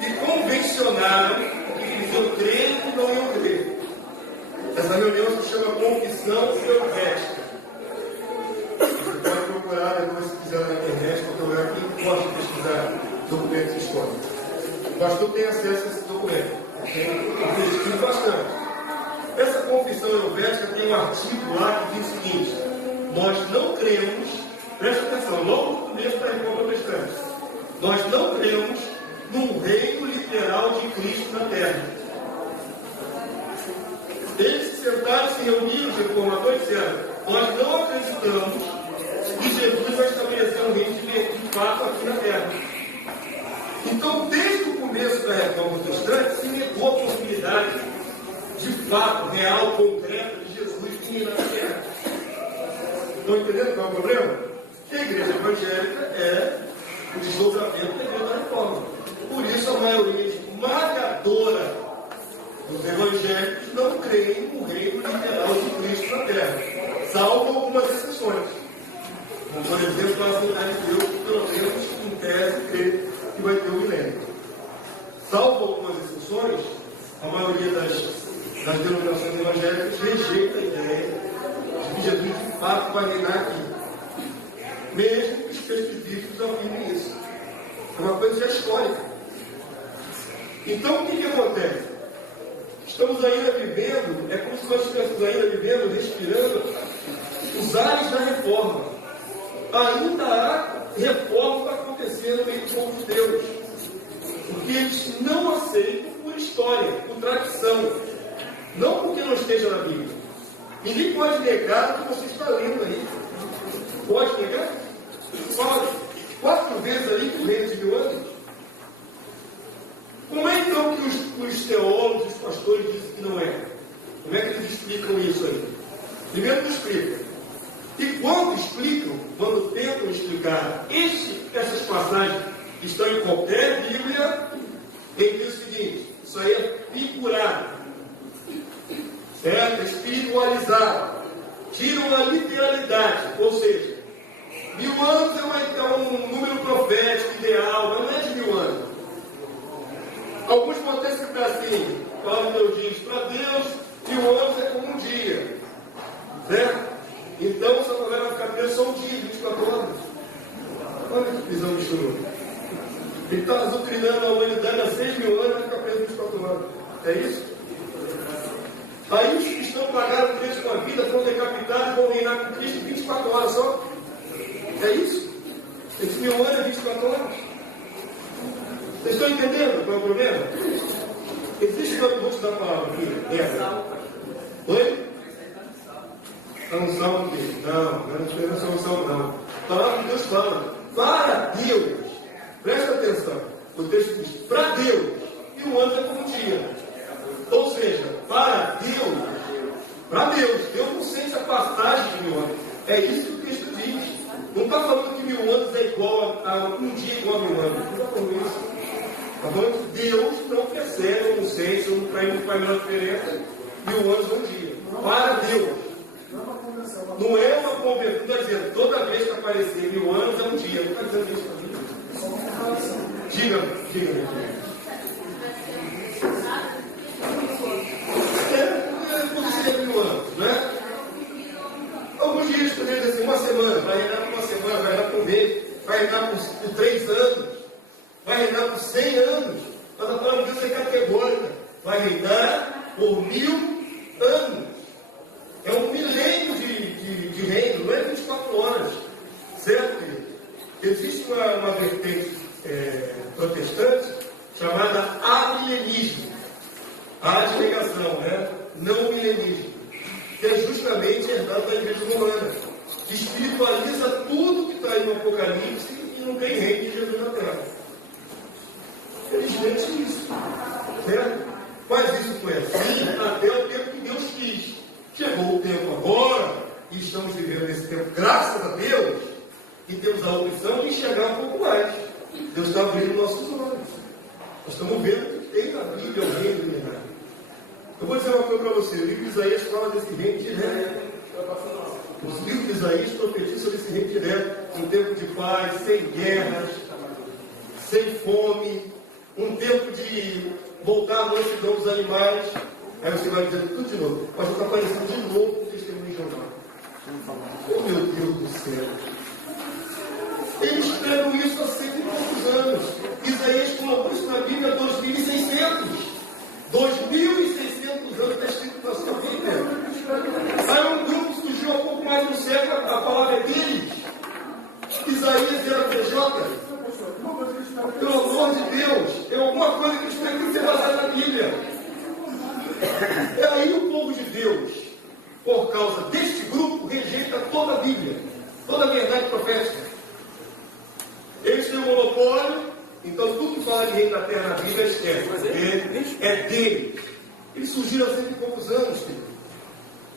e convencionaram que eles iam crer e não iam crer. Essa reunião se chama Confissão Helvética. Você pode procurar depois, se quiser, na internet, qualquer lugar, quem gosta de pesquisar documentos históricos. O pastor tem acesso a esse documento. Tem escrito bastante. Essa Confissão Helvética tem um artigo lá que diz o seguinte: nós não cremos, presta atenção, logo no começo da Reforma Protestante, nós não cremos num reino literal de Cristo na terra. Eles se sentaram, se reuniram, os reformadores disseram: nós não acreditamos que Jesus vai estabelecer um reino de fato aqui na terra. Então, desde o começo da Reforma Protestante, se negou a possibilidade de fato, real, concreto, de Jesus vir na terra. Estão entendendo qual é o problema? Que a igreja evangélica é o desdobramento da igreja da Reforma. Por isso, a maioria esmagadora dos evangélicos não creem no reino literal de Cristo na terra, salvo algumas exceções. Como, por exemplo, a Assembleia de Deus, que pelo menos em tese crê que vai ter um milênio. Salvo algumas exceções, a maioria das denominações evangélicas rejeita a ideia de que Jesus de fato vai reinar aqui. Mesmo que os textos bíblicos afirmem isso. É uma coisa já histórica. Então, o que acontece? Estamos ainda vivendo, é como se nós estivéssemos ainda vivendo, respirando os ares da reforma. Ainda há reforma para acontecer no meio do povo de Deus. Porque eles não aceitam por história, por tradição. Não porque não esteja na Bíblia. Ninguém pode negar o que você está lendo aí. Pode negar? Fala 4 vezes ali que o reino de 1000 anos. Como é então que os teólogos, os pastores dizem que não é? Como é que eles explicam isso aí? Primeiro não explicam. E quando tentam explicar essas passagens que estão em qualquer Bíblia, ele diz o seguinte: isso aí é figurado. Certo? Espiritualizado. Tiram a literalidade. Ou seja, 1000 anos é um número profético, ideal, não é de 1000 anos. Alguns podem até citar assim: Paulo meu diz, para Deus, 1000 anos é como um dia. Certo? Então, essa novela vai ficar presa só um dia, 24 horas. Olha que visão de chuva. Ele está azucrinando a humanidade há 6.000 anos e vai ficar preso 24 horas. É isso? Aí os que estão pagados Cristo com a vida foram decapitados, vão reinar com Cristo 24 horas só. É isso? Esse 1000 anos é 24 horas. Vocês estão entendendo qual é o problema? Existe uma coisa da palavra aqui. Oi? A unção aqui. Não é essa unção não. A palavra de Deus fala: para Deus. Presta atenção. O texto diz: para Deus. E o ano é como um dia. Ou seja, para Deus, Deus não sente a passagem de 1000 anos. É isso que o texto diz. Não está falando que 1000 anos é igual a um dia igual a 1000 anos. Não está falando isso. Está falando que Deus não percebe, não sente, não faz a menor diferença. 1000 anos é um dia. Para Deus. Não é uma conversão. Não está dizendo toda vez que aparecer 1000 anos é um dia. Não está dizendo isso para mim. Diga-me. É 1000 anos, né? Alguns dias tu diz assim: uma semana, vai reinar por uma semana, vai reinar por um mês, vai reinar por 3 anos, vai reinar por 100 anos. Mas a palavra de Deus é categórica: vai reinar por 1000 anos. É um milênio de reino, não é 24 horas. Certo? Existe uma vertente protestante chamada amilenismo. A negação, né? Não milenismo, que é justamente herdado da igreja romana, que espiritualiza tudo que está aí no Apocalipse e não tem reino de Jesus na terra. Felizmente isso. Certo? Mas isso foi assim até o tempo que Deus quis. Chegou o tempo agora, e estamos vivendo esse tempo, graças a Deus, e temos a opção de enxergar um pouco mais. Deus está abrindo nossos olhos. Nós estamos vendo que tem na Bíblia o reino do milagre. Eu vou dizer uma coisa para você, o livro de Isaías fala desse reino direto. Os livros de Isaías profetizam sobre esse reino direto, um tempo de paz, sem guerras, sem fome, um tempo de voltar à mansidão dos animais. Aí você vai dizer tudo de novo, mas está aparecendo de novo no testemunho jornal. Oh meu Deus do céu! Eles pregam isso há 100 e poucos anos. Isaías colocou isso na Bíblia há 2.600. 2.600 anos está escrito na sua Bíblia. Aí um grupo surgiu há pouco mais de um século, a palavra é deles. Isaías era PJ. Pelo amor de Deus, é alguma coisa que eles têm que ser baseada na Bíblia. É aí o povo de Deus, por causa deste grupo, rejeita toda a Bíblia, toda a verdade profética. Eles têm um monopólio, então tudo que fala de reino da terra na Bíblia esquece. É dele. Eles surgiram há 100 e poucos anos, filho.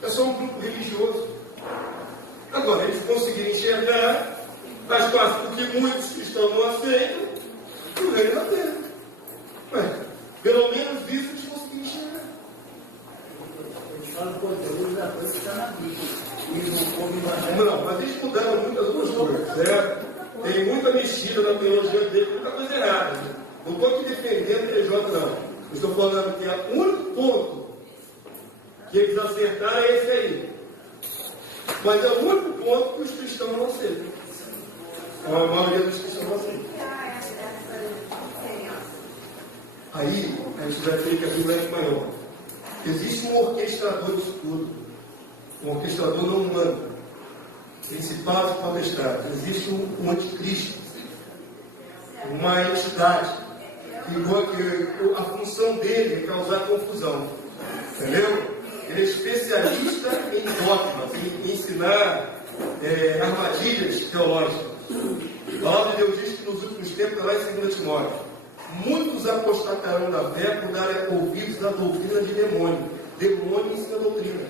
É só um grupo religioso. Agora, eles conseguiram enxergar as coisas, porque muitos cristãos não aceitam o reino da terra. Mas, pelo menos isso eles conseguiram enxergar. Eles falam o conteúdo da coisa que está na Bíblia. Não, mas eles mudaram muitas outras coisas, certo? Tem muita mexida na teologia dele, muita coisa errada. Não estou aqui defendendo o TJ, não. Eu estou falando que o único ponto que eles acertaram é esse aí. Mas é o único ponto que os cristãos não aceitam. A maioria dos cristãos não aceitam. Aí, a gente vai ter que abrir o leque maior. Existe um orquestrador disso tudo. Um orquestrador não humano. Principados e potestades. Existe um anticristo. Uma entidade. Que a função dele é causar confusão. Entendeu? Ele é especialista em dogmas, em ensinar armadilhas teológicas. A palavra de Deus diz que nos últimos tempos, lá em 2 Timóteo, muitos apostatarão da fé por darem ouvidos à doutrina de demônio. Demônio ensina doutrina.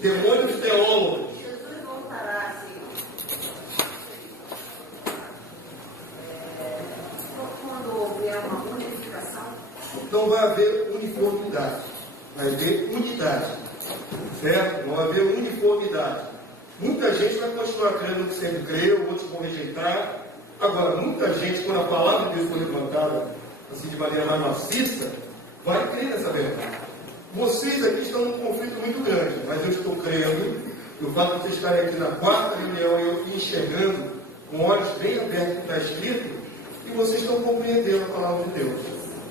Demônios teólogos. Jesus voltará assim. Quando houver uma unificação. Então vai haver uniformidade. Vai haver unidade. Certo? Não vai haver uniformidade. Muita gente vai continuar crendo no que sempre creu, outros vão rejeitar. Agora, muita gente, quando a palavra de Deus for levantada assim, de maneira mais maciça, vai crer nessa verdade. Vocês aqui estão num conflito muito grande, mas eu estou crendo que o fato de vocês estarem aqui na 4ª reunião e eu enxergando com olhos bem abertos o que está escrito, e vocês estão compreendendo a palavra de Deus.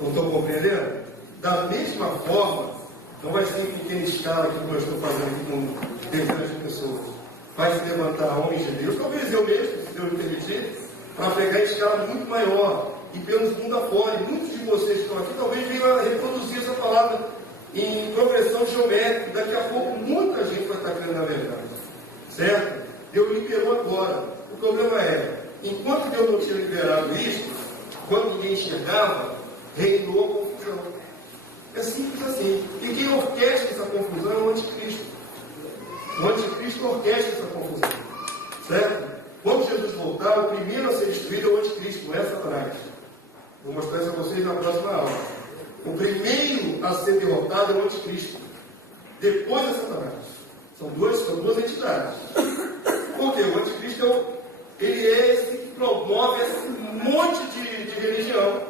Não estão compreendendo? Da mesma forma, não vai ser em pequena escala que eu estou fazendo aqui com dezenas de pessoas. Vai se levantar homens de Deus, talvez eu mesmo, se Deus me permitir, para pegar em escala muito maior, e pelos mundo afora. E muitos de vocês que estão aqui talvez venham a reproduzir essa palavra em progressão geométrica. Daqui a pouco muita gente vai estar crendo na verdade. Certo? Deus liberou agora. O problema é, enquanto Deus não tinha liberado isso, quando ninguém enxergava, reinou a confusão. É simples assim. E quem orquestra essa confusão é o anticristo. O anticristo orquestra essa confusão. Certo? Quando Jesus voltar, o primeiro a ser destruído é o anticristo, não é Satanás. Vou mostrar isso a vocês na próxima aula. O primeiro a ser derrotado é o anticristo. Depois é Satanás. São duas entidades. Porque o anticristo ele é esse que promove esse monte de religião.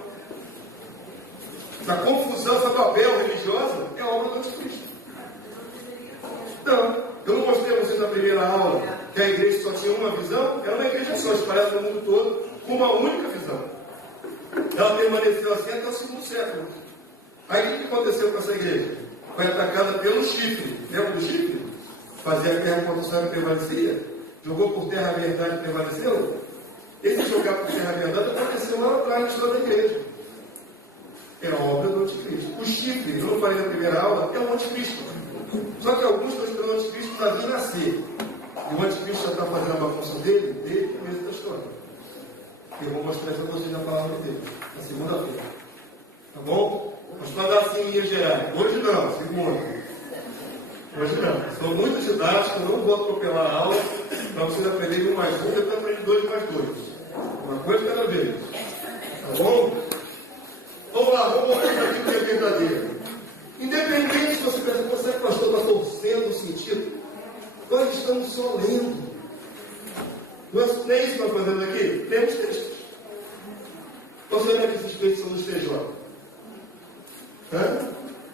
Essa confusão, essa babel religiosa é obra do anticristo. Então, eu não mostrei a vocês na primeira aula que a igreja só tinha uma visão? Era uma igreja só, espalhada no mundo todo, com uma única visão. Ela permaneceu assim até o 2º século. Aí o que aconteceu com essa igreja? Foi atacada pelo chifre. Lembra do chifre? Fazia a guerra contra o sangue e prevalecia. Jogou por terra a verdade e prevaleceu. Esse jogar por terra a verdade aconteceu lá atrás na história da igreja. É a obra do anticristo. O chifre, eu não falei na primeira aula, é o anticristo. Só que alguns estão esperando o anticristo para vir nascer. E o anticristo já está fazendo a função dele desde o começo da história. Eu vou mostrar isso a vocês na palavra de Deus, na segunda-feira. Tá bom? Mas para dar assim em Minas Gerais. Hoje não, segunda. Hoje não. Sou muito didático, não vou atropelar a aula para vocês aprenderem 1 mais 1, depois aprender 2 mais 2. Uma coisa cada vez. Tá bom? Vamos lá, vamos voltar aqui para a verdadeira. Independente se você pensa, você pastor, sendo sentido, nós estamos só lendo. Não é isso que nós fazemos aqui? Temos textos. Qual será que esses textos são dos TJ?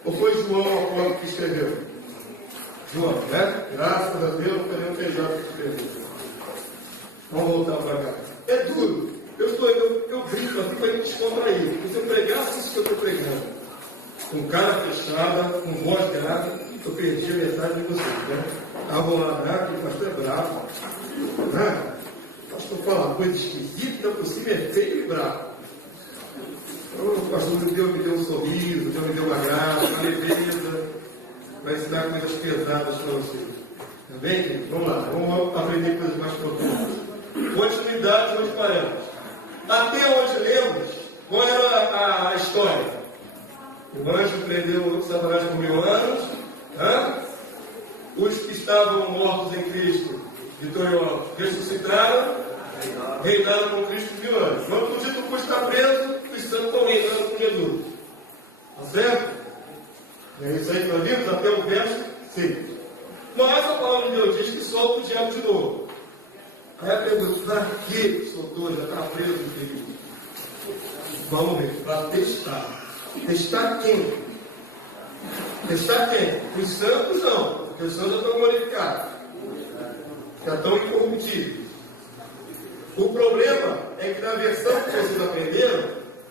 Ou foi João Apóstolo que escreveu? João, né? Graças a Deus, foi o TJ que escreveu. Vamos voltar para cá. É duro. Eu brinco assim para descontrair. Se eu pregasse isso que eu estou pregando, com cara fechada, com voz grave, eu perdi a metade de vocês, né? Estavam lá, né? Que o pastor é bravo. Né? O pastor fala uma coisa esquisita, por cima é feio e bravo. O pastor me deu um sorriso, Deus me deu uma graça, uma leveza, vai ensinar coisas pesadas para vocês. Tá bem, gente? Vamos lá, vamos aprender coisas mais profundas. Continuidade, onde paramos. Até onde lemos, qual era a história? O anjo prendeu Satanás por 1000 anos. Os que estavam mortos em Cristo, vitoriosos, ressuscitaram, reinaram com Cristo 1000 anos. Quando o dito está preso, os santos estão reinando com Jesus. Tá certo? É isso aí que nós vimos até o verso 6. Mas a palavra de Deus diz que solta o diabo de novo. Aí a pergunta, para que soltou? Já está preso no período. Vamos ver, para testar. Testar quem? Testar quem? Os santos não, porque os santos já estão glorificados. Já estão incorruptíveis. O problema é que na versão que vocês aprenderam,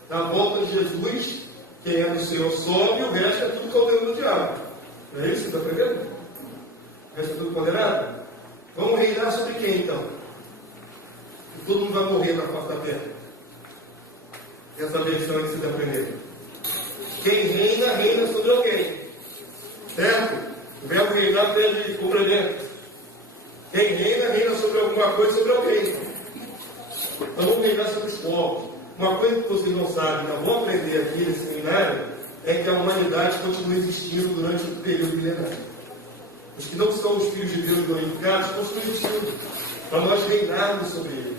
na volta de Jesus, quem é do Senhor sobe e o resto é tudo caldeirão do diabo. Não é isso que você está aprendendo? O resto é tudo condenado? Vamos reinar sobre quem então? E todo mundo vai morrer na face da terra. Essa versão que vocês aprenderam. Quem reina, reina sobre alguém. Certo? O verbo reinar tem de complemento. Quem reina, reina sobre alguma coisa, sobre alguém. Então vamos reinar sobre os povos. Uma coisa que vocês não sabem, não vão aprender aqui nesse seminário, é que a humanidade continua existindo durante o período milenário. Os que não são os filhos de Deus glorificados continuam existindo, para nós reinarmos sobre eles,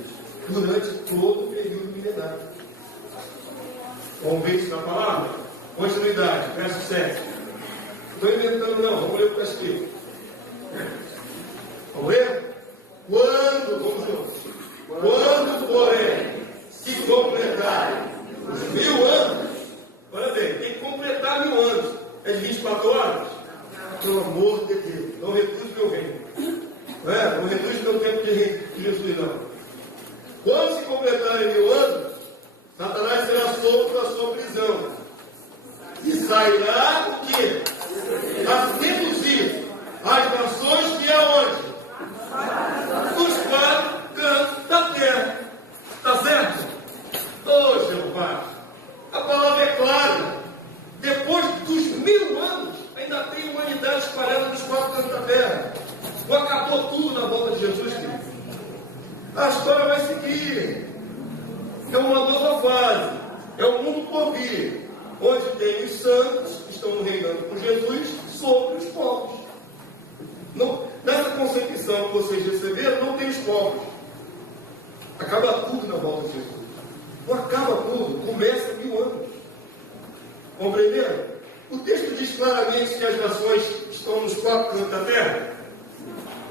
durante todo o período milenário. Vamos ver isso na palavra? Continuidade, verso 7. Estou inventando não, vamos ler o que está escrito. Vamos ler? Quando, porém, se completarem os 1000 anos, olha bem, tem que completar 1000 anos. É de 24 horas? Pelo amor de Deus, não reduz meu reino. Não reduz meu tempo de Jesus, não. Quando se completarem 1000 anos, Satanás será solto da sua prisão. E sairá o quê? A seduzir as nações que é onde? Dos 4 cantos da terra. Está certo? Ô Jeová, a palavra é clara. Depois dos 1000 anos, ainda tem humanidade espalhada nos 4 cantos da terra. Não acabou tudo na volta de Jesus, querido. A história vai seguir. É uma nova fase. É o mundo por vir, onde tem os santos que estão reinando com Jesus sobre os povos. Não, nessa concepção que vocês receberam, não tem os povos. Acaba tudo na volta de Jesus. Não acaba tudo, começa 1000 anos. Compreenderam? O texto diz claramente que as nações estão nos 4 cantos da terra.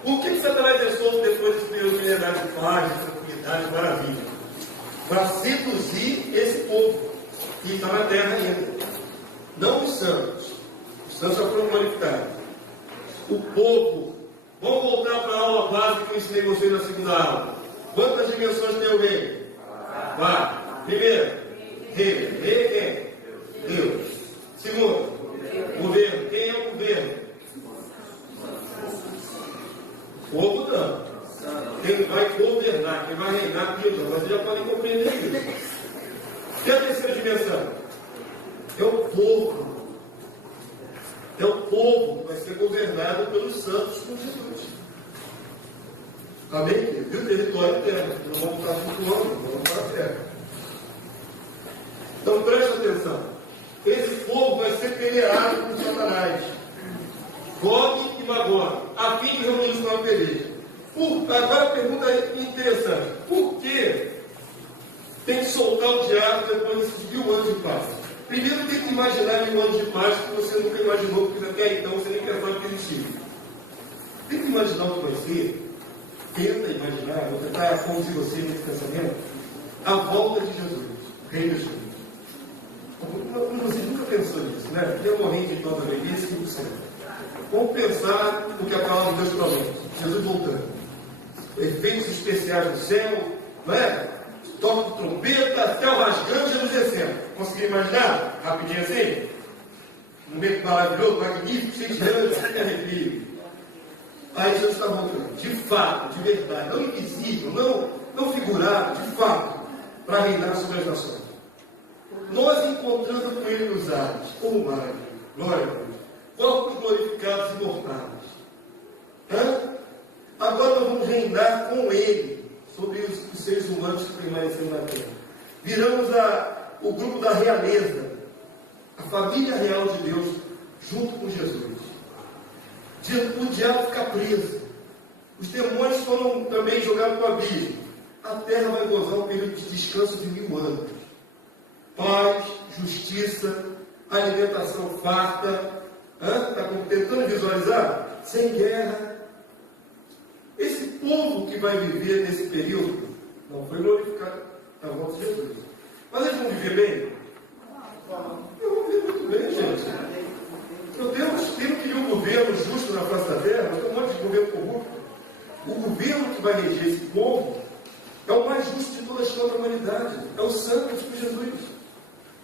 Por que Satanás é solto depois desse período milenário de paz, de tranquilidade, de maravilha? Para seduzir esse povo que está na terra ainda. Não os santos. Os santos já foram glorificados. O povo. Vamos voltar para a aula básica que eu ensinei vocês na segunda aula. Quantas dimensões tem o reino? 4. Primeiro, rei. Rei é quem? Deus. Segundo, governo. Quem é o governo? O povo não. Quem vai governar, quem vai reinar, Deus não. Mas vocês já podem compreender isso. E a terceira dimensão? É o povo. É o povo que vai ser governado pelos santos com Jesus. Amém? Viu? Território eterno. Não vamos estar flutuando, não vamos para a terra. Então preste atenção. Esse povo vai ser peneirado por Satanás, Gog e Magog, a fim de reunir-se numa peleja. Agora a pergunta é interessante. Por que tem que soltar o diabo depois desses 1000 anos de paz? Primeiro tem que imaginar 1000 anos de paz que você nunca imaginou, porque até então você nem pensava que existia. Tem que imaginar o que vai ser. Tenta imaginar, vou tentar conduzir você nesse pensamento, a volta de Jesus, Rei dos Reis. Você nunca pensou nisso, né? Eu morri de toda a velhice e do céu. Vamos pensar no que a palavra de Deus promete. Jesus voltando. Efeitos especiais do céu, não é? Toque de trombeta, céu rasgando, Jesus descendo. Conseguiu imaginar? Rapidinho assim? Um momento maravilhoso, magnífico, cheio de anjos, sem arrepio. Aí Jesus está voltando, de fato, de verdade, não invisível, não figurado, de fato, para reinar sobre as nações. Nós encontrando com Ele nos ares, como maravilha, glória a Deus, corpos glorificados e imortais. Agora nós vamos reinar com Ele sobre os seres humanos que permaneceram na terra. Viramos o grupo da realeza, a família real de Deus, junto com Jesus. O diabo fica preso. Os demônios foram também jogados para o abismo. A terra vai gozar um período de descanso de 1000 anos. Paz, justiça, alimentação farta. Está tentando visualizar? Sem guerra. Esse povo que vai viver nesse período não foi glorificado na volta de Jesus. Mas eles vão viver bem? Não vão viver muito bem, gente. Meu Deus, quem não queria um governo justo na face da terra, mas tem um monte de governo corrupto. O governo que vai reger esse povo é o mais justo de toda a história da humanidade. É o santo de Jesus.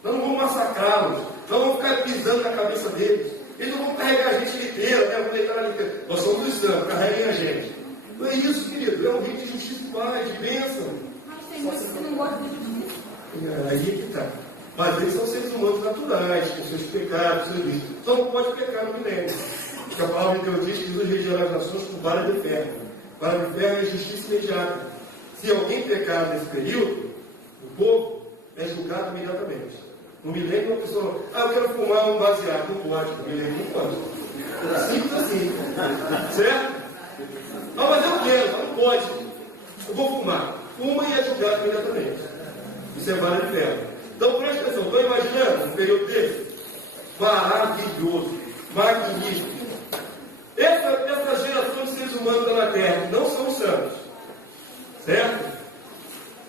Nós não vamos massacrá-los, nós vamos ficar pisando na cabeça deles. Eles não vão carregar a gente liteira, né? Vão deitar na liteira. Nós somos os santos, carreguem a gente. Não é isso, querido. É um rito de justiça e paz, de bênção. Mas tem muitos que não gostam de justiça. Aí é que está. Mas eles são seres humanos naturais, com seus pecados, seus vícios. Só não pode pecar no milênio. Porque a palavra de Deus diz que Jesus regerá as nações com vara de ferro. Vara de ferro é justiça imediata. Se alguém pecar nesse período, o povo é julgado imediatamente. No milênio, uma pessoa, eu quero fumar um baseado. Não pode, no milênio não pode. Simples assim. Certo? Mas eu quero, não pode. Eu vou fumar. Fuma e é julgado imediatamente. Isso é vara de ferro. Então, preste atenção, estou imaginando um período desse maravilhoso, magnífico. Essa geração de seres humanos da Terra não são santos, certo?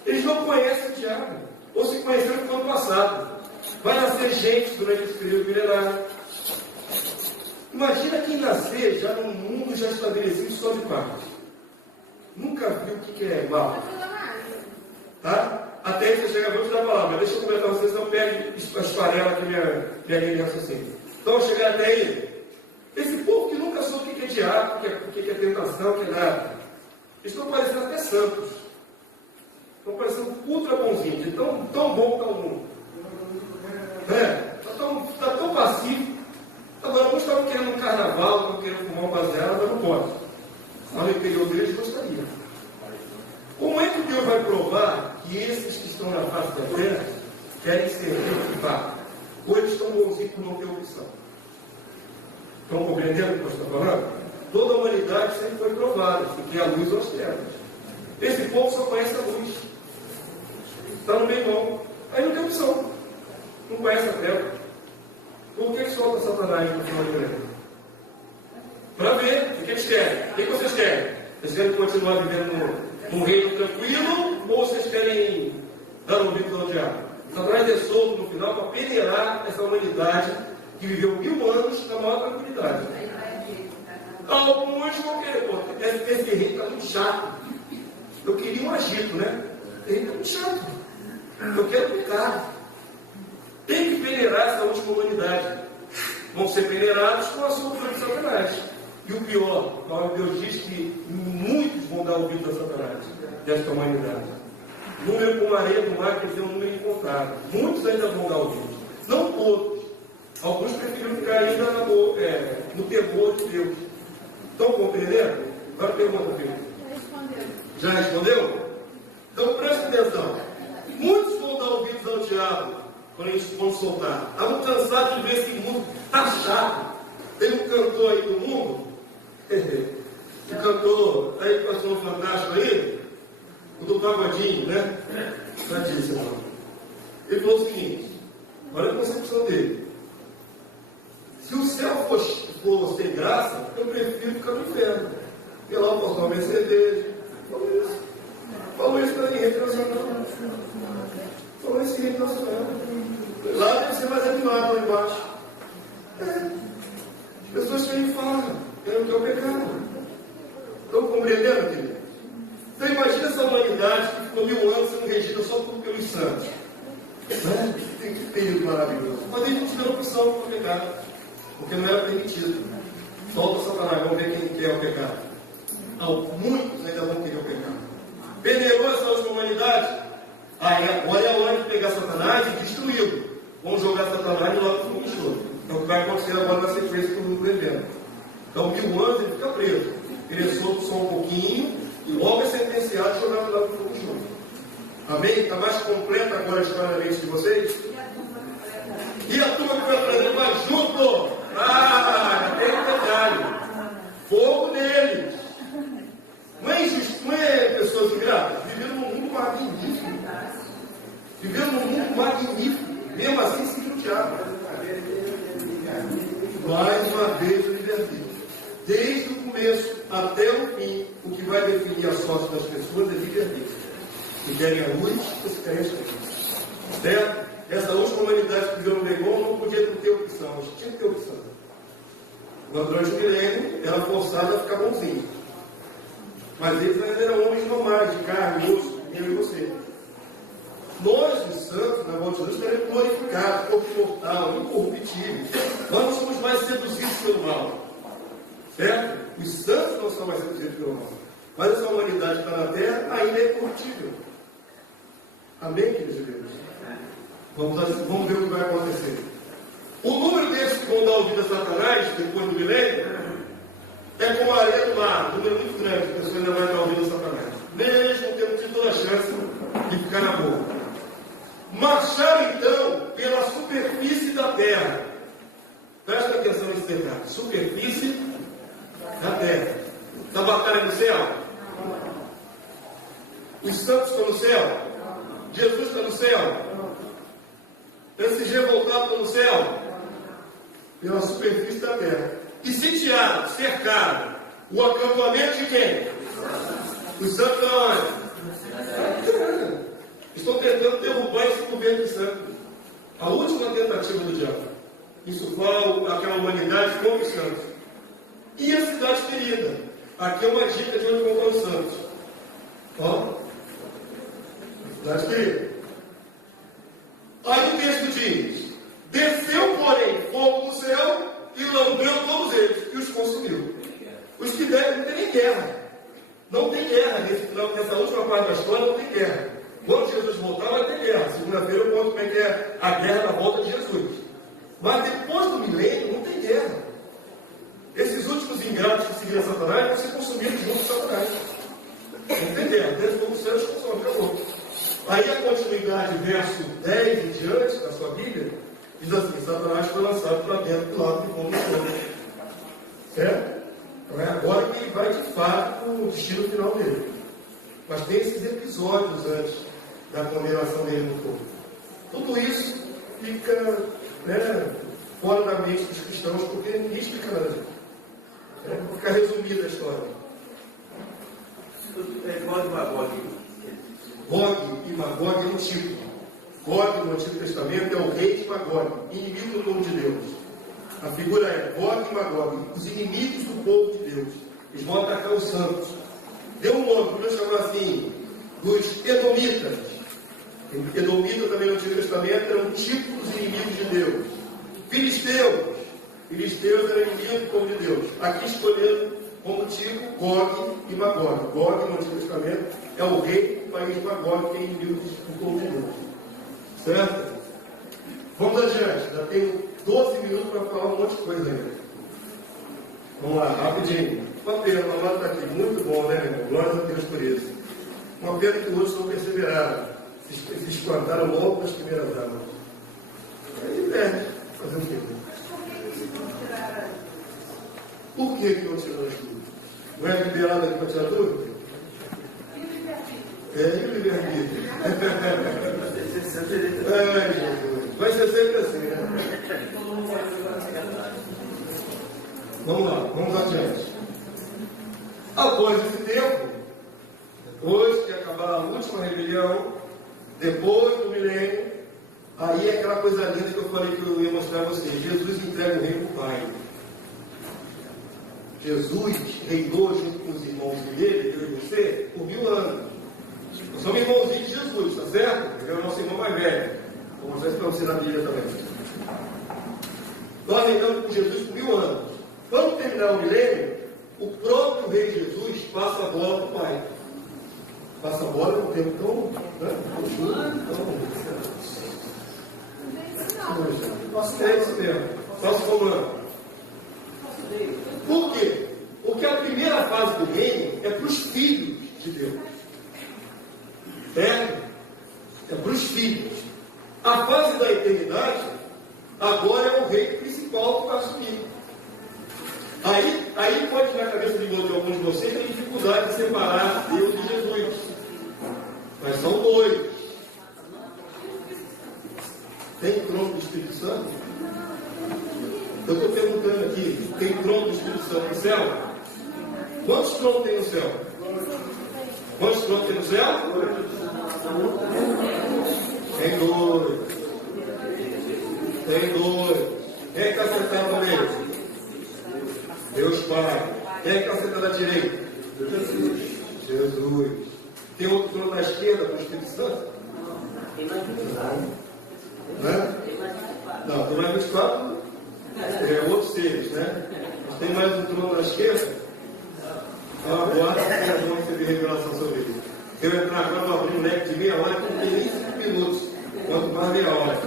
Eles não conhecem o diabo, ou se conheceram no ano passado. Vai nascer gente durante esse período milenar. Imagina quem nascer já num mundo já estabelecido só de paz. Nunca viu o que é mal. Tá? Até aí você chega a ver da palavra. Deixa eu comentar vocês, senão perde a esfarela aqui minha linha de raciocínio. Então, chegar até aí. Esse povo que nunca soube o que é diabo, o que é tentação, o que é nada. Eles estão parecendo até santos. Estão parecendo ultra bonzinhos. De tão bom que está o mundo. Está tão passivo. Agora, alguns estavam querendo um carnaval, estavam querendo fumar um baseado, mas não pode. Mas no interior deles gostaria. Como é que Deus vai provar que esses que estão na face da terra querem servir de fato? Ou eles estão bonzinhos por não ter opção? Estão compreendendo o que eu estou falando? Toda a humanidade sempre foi provada, porque a luz ou as trevas. Esse povo só conhece a luz. Está no meio bom. Aí não tem opção. Não conhece a treva. Por que solta Satanás no final do ano? Para ver o que eles querem. O que vocês querem? Vocês querem continuar vivendo num reino tranquilo ou vocês querem dar um bico ao diabo? Satanás é solto no final para peneirar essa humanidade que viveu 1000 anos na maior tranquilidade. Alguns vão querer, esse reino está muito chato. Eu queria um agito, né? Esse reino está muito chato. Eu quero pecar. Tem que peneirar essa última humanidade. Vão ser peneirados com a soltura de Satanás. E o pior, a palavra de Deus diz que muitos vão dar ouvido a Satanás desta humanidade. Número com areia do mar, quer dizer, um número incontável. Muitos ainda vão dar ouvido. Não todos. Alguns preferiram ficar ainda no temor de Deus. Estão compreendendo? Agora pergunta, filho. Respondendo. Já respondeu? Então preste atenção. Muitos vão dar ouvidos ao diabo quando a gente for soltar. Estamos cansados de ver esse mundo. Está chato. Tem um cantor aí do mundo. O cantor aí que passou um fantástico aí. O do Pagodinho, né? Já disse, irmão. Ele falou o seguinte. Olha a concepção dele. Se o céu for sem graça, eu prefiro ficar no inferno. Porque lá eu posso tomar minha cerveja. Falou isso para ninguém nacional. Falou isso em rede nacional. Lá deve ser mais animado lá embaixo. As pessoas querem falar, querem que é o pecado. Estão compreendendo, querido? Então imagina essa humanidade que ficou 1000 anos sendo regida só pelos santos. Que período maravilhoso. Mas eles não tiveram opção para o pecado. Porque não era permitido. Solta Satanás, vamos ver quem quer o pecado. Muitos ainda vão querer o pecado. Peneirou essa última humanidade. Aí agora é a hora de pegar Satanás e destruí-lo. Vamos jogar Satanás e logo fogo de enxofre. É o que vai acontecer agora na sequência que o mundo evento. Então, 1000 anos ele fica preso. Ele é solto só um pouquinho e logo é sentenciado e jogado lá no fogo de enxofre. Amém? Está mais completa agora a história da mente de vocês? E a turma que vai trazer vai junto. Tem um detalhe. Fogo neles. Não é injusto, não é pessoas ingratas. Viveram num mundo magnífico. Viveram num mundo magnífico. Mesmo assim se judiaram. Mais uma vez o livre-arbítrio. Desde o começo até o fim, o que vai definir a sorte das pessoas é livre-arbítrio. Se querem a luz, se querem as trevas. Certo? Essa última humanidade que viveu no Legon não podia ter opção, mas tinha que ter opção. Mas durante o milênio era forçado a ficar bonzinho. Mas eles ainda eram homens normais, de carne, osso, eu e você. Nós, os santos, na volta de Jesus, seremos glorificados, corpo mortal, incorruptíveis. Nós não somos mais seduzidos pelo mal. Certo? Os santos não são mais seduzidos pelo mal. Mas essa humanidade que está na terra ainda é corruptível. Amém, queridos irmãos? Vamos ver o que vai acontecer. O número desses que vão dar ouvido a Satanás, depois do milênio, é como a areia do mar, um número muito grande, a pessoa ainda vai dar ouvido a Satanás. Mesmo tendo tido toda a chance de ficar na boca. Marchar, então, pela superfície da terra. Presta atenção nesse detalhe. Superfície da terra. Da batalha no céu? Os santos estão no céu? Jesus está no céu? Esses revoltados estão no céu? Pela superfície da terra. E sitiaram, cercaram o acampamento de quem? Os santos estão onde? Estão tentando derrubar esse governo de santos. A última tentativa do diabo. Insuflar aquela humanidade contra os santos. E a cidade querida? Aqui é uma dica de onde vão para os santos. Ó. Cidade querida. Aí o texto diz: desceu, porém, fogo do céu e lambeu todos eles e os consumiu. Os que devem não tem nem guerra. Não tem guerra. Nessa última parte da história não tem guerra. Quando Jesus voltar, vai ter guerra. Segunda-feira eu conto como é que é a guerra na volta de Jesus. Mas depois do milênio não tem guerra. Esses últimos ingratos que seguiram Satanás vão ser consumidos junto com Satanás. Não tem guerra. Dentro do fogo do céu eles consomem. Acabou. Aí a continuidade, verso 10 em diante da sua Bíblia, diz assim: Satanás foi lançado para dentro do lado do fogo do céu. Certo? Então é agora que ele vai de fato o destino final dele. Mas tem esses episódios antes da condenação dele no fogo. Tudo isso fica fora da mente dos cristãos, porque ninguém explica nada disso. Vou ficar resumida a história. Gog e Magog é um tipo. Gog no Antigo Testamento é o rei de Magog, inimigo do povo de Deus. A figura é Gog e Magog, os inimigos do povo de Deus. Eles vão atacar os santos. Deu um nome, podemos chamar assim, dos Edomitas. Edomita também no Antigo Testamento era um tipo dos inimigos de Deus. Filisteus. Filisteus eram inimigos do povo de Deus. Aqui escolhendo como tipo Gog e Magog. Gog no Antigo Testamento é o rei do país de Magog, que é inimigo do povo de Deus. Certo? Vamos adiante. Já tenho 12 minutos para falar um monte de coisa ainda. Vamos lá, rapidinho. Uma pena, a palavra está aqui. Muito bom, né, meu irmão? Glória a Deus por isso. Uma pena que outros não perseveraram. Se espantaram logo nas primeiras aulas. Aí perde. Fazer o quê? Por que não tiraram tudo? Não é liberado aqui para tirar tudo? É, e o livre-arbítrio? Ai, Jesus. Vai ser sempre assim, né? Vamos lá, vamos adiante. Após esse tempo, depois que acabar a última rebelião, depois do milênio, aí é aquela coisa linda que eu falei que eu ia mostrar a vocês. Jesus entrega o reino para o Pai. Jesus reinou junto com os irmãos dele, eu e você, por 1000 anos. Nós somos irmãozinhos de Jesus, está certo? Ele é o nosso irmão mais velho. Vou mostrar isso para você na Bíblia também. Nós reinamos com Jesus por 1000 anos. Quando terminar o milênio, o próprio Rei Jesus passa a bola para o Pai. Passa a bola no tempo tão. É isso mesmo. Posso falar? Por quê? Porque a primeira fase do reino é para os filhos de Deus. É para os filhos. A fase da eternidade, agora é o reino principal que vai assumir. Aí pode na cabeça de alguns de vocês ter dificuldade de separar Deus de Jesus. Mas são dois. Tem trono do Espírito Santo? Eu estou perguntando aqui, tem trono do Espírito Santo no céu? Quantos tronos tem no céu? Quantos tronos tem no céu? Tem dois. Tem dois. Quem é que está sentado no meio? Deus Pai. Quem é que está sentado à direita? Jesus. Tem outro trono na esquerda com o Espírito Santo? Não, tem mais 24. Outros seres, né? Mas tem mais um trono na esquerda. Agora é bom receber revelação sobre isso. Se eu entrar agora, eu abrir um leque de meia hora, que não tem nem 5 minutos. Quanto mais meia hora.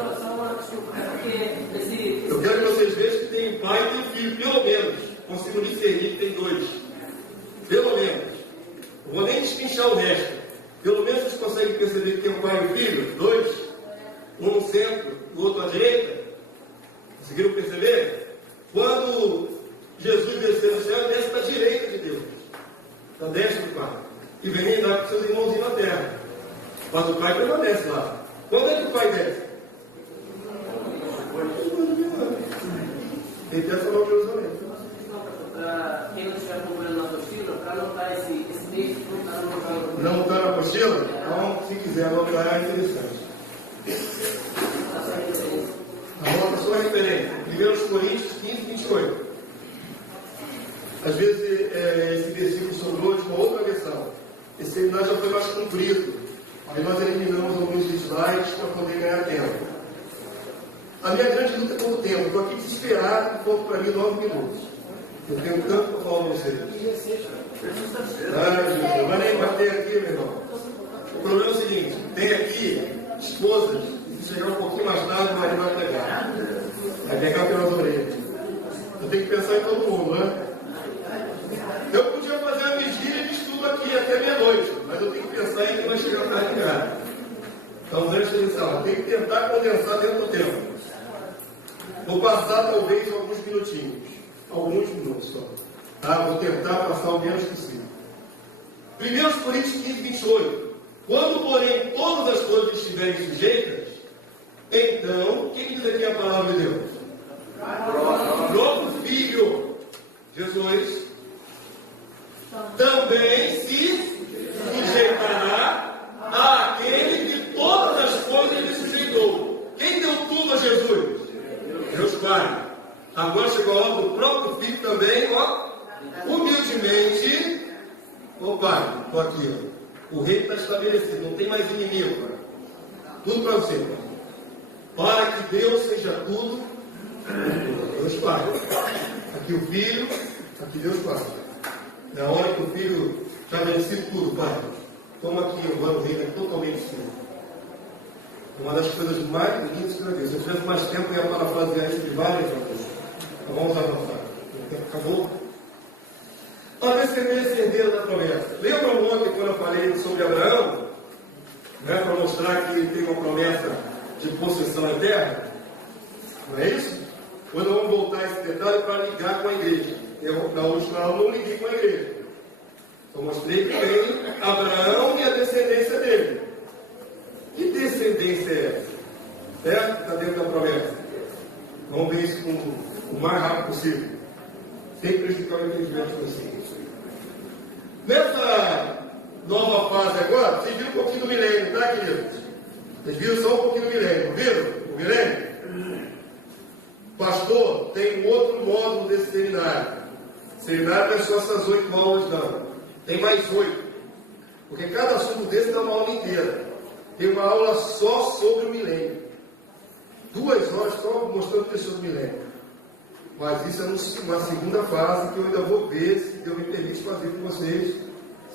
Eu quero que vocês vejam que tem pai e tem filho, pelo menos. Consigo discernir que tem dois. Pelo menos. Não vou nem destrinchar o resto. Pelo menos vocês conseguem perceber que tem um pai e um filho? Dois. Um no centro, o outro à direita. Conseguiram perceber? Quando Jesus desceu no céu, desce da direita de Deus. Da destra do Pai. E vem reinar com seus irmãozinhos na terra. Mas o Pai permanece lá. Quando é que o Pai desce? Ele desce para Jerusalém. Para quem não estiver acompanhando na apostila, para anotar esse texto, não está na apostila? Então, se quiser anotar, é interessante. Anota sua referência. 1 Coríntios 15, 28. Às vezes esse versículo sobrou de uma outra versão. Esse seminário já foi mais comprido. Aí nós eliminamos alguns slides para poder ganhar tempo. A minha grande luta é com o tempo. Estou aqui desesperado, falta para mim 9 minutos. Eu tenho tanto para falar para vocês. Ai, Jesus, não vai nem bater aqui, meu irmão. O problema é o seguinte: tem aqui esposas, se chegar um pouquinho mais tarde, o marido vai pegar. Vai pegar pelas orelhas. Eu tenho que pensar em todo mundo, né? Eu podia fazer a vigília de estudo aqui até meia-noite, mas eu tenho que pensar em quem vai chegar tarde de casa. Então, antes de iniciar, tem que tentar condensar dentro do tempo. Vou passar talvez alguns minutinhos. Alguns minutos só. Tá? Vou tentar passar o menos possível. 1 Coríntios 15, 28. Quando, porém, todas as coisas estiverem sujeitas, então, quem diz aqui a palavra de Deus? O próprio Filho, Jesus, também se sujeitará àquele que todas as coisas lhe sujeitou. Quem deu tudo a Jesus? Deus Pai. Agora chegou a hora do próprio Filho também, humildemente. Pai, estou aqui, o reino está estabelecido, não tem mais inimigo, Pai. Tudo para você, Pai. Para que Deus seja tudo, Deus Pai. Aqui o Filho, aqui Deus Pai. Na hora que o Filho já merecido tudo, Pai. Toma aqui agora o reino é totalmente seu. Uma das coisas mais lindas que eu vi. Se eu tivesse mais tempo, eu ia parafrasear isso de várias vezes. Então vamos avançar. O tempo acabou. Mas nesse descendência herdeira da promessa. Lembram ontem quando eu falei sobre Abraão? Né, para mostrar que ele tem uma promessa de possessão eterna? Não é isso? Quando vamos voltar a esse detalhe para ligar com a igreja. Eu, na última aula, não liguei com a igreja. Eu mostrei que tem Abraão e a descendência dele. Que descendência é essa? Certo? Está dentro da promessa. Vamos ver isso o mais rápido possível. Sem prejudicar o entendimento de vocês. Nessa nova fase agora, vocês viram um pouquinho do milênio, tá, queridos? Vocês viram só um pouquinho do milênio, viram? O milênio? Pastor, tem um outro módulo desse seminário. Seminário não é só essas 8 aulas, não. Tem mais 8. Porque cada assunto desse dá uma aula inteira. Tem uma aula só sobre o milênio. 2 horas só mostrando pessoas do milênio. Mas isso é uma segunda fase que eu ainda vou ver se Deus me permite fazer com vocês.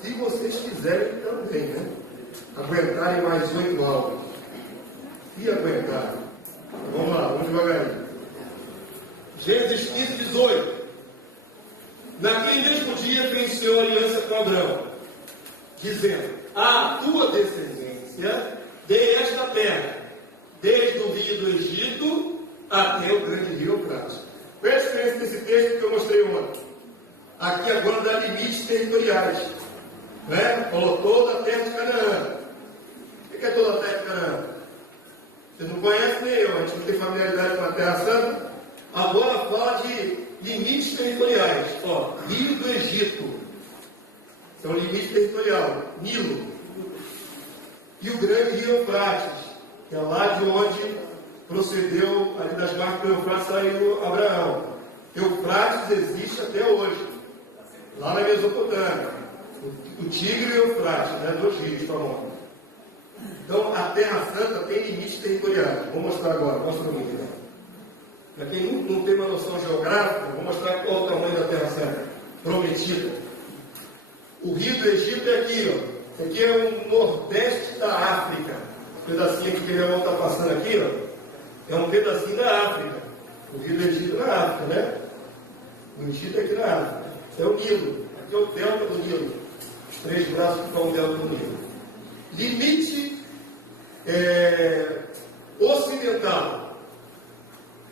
Se vocês quiserem também, né? Aguentarem mais 8 aulas. E aguentar. Vamos lá, vamos devagarinho. Gênesis 15, 18. Naquele mesmo dia fez o Senhor aliança com Abraão, dizendo: à tua descendência dei esta terra, desde o rio do Egito até o grande rio Eufrates. Qual é a diferença desse texto que eu mostrei ontem? Aqui agora dá limites territoriais. Né? Falou toda a terra de Canaã. O que é toda a terra de Canaã? Vocês não conhecem nem eu, a gente não tem familiaridade com a Terra Santa. Agora fala de limites territoriais. Ó, Rio do Egito. Esse é um limite territorial. Nilo. E o grande rio Eufrates, que é lá de onde procedeu, ali das marcas do Eufrates saiu Abraão. Eufrates existe até hoje. Lá na Mesopotâmia. O Tigre e o Eufrates, né? 2 rios famosos. Então, a Terra Santa tem limites territoriais. Vou mostrar agora. Mostra para mim. Para quem não tem uma noção geográfica, vou mostrar qual é o tamanho da Terra Santa prometida. O rio do Egito é aqui, ó. Esse aqui é o nordeste da África. Esse pedacinho aqui que o meu irmão está passando aqui, ó, é um pedacinho da África. O rio do Egito é na África, né? O Egito é aqui na África. Esse é o Nilo. Aqui é o delta do Nilo. Os 3 braços que vão o delta do Nilo. Limite ocidental.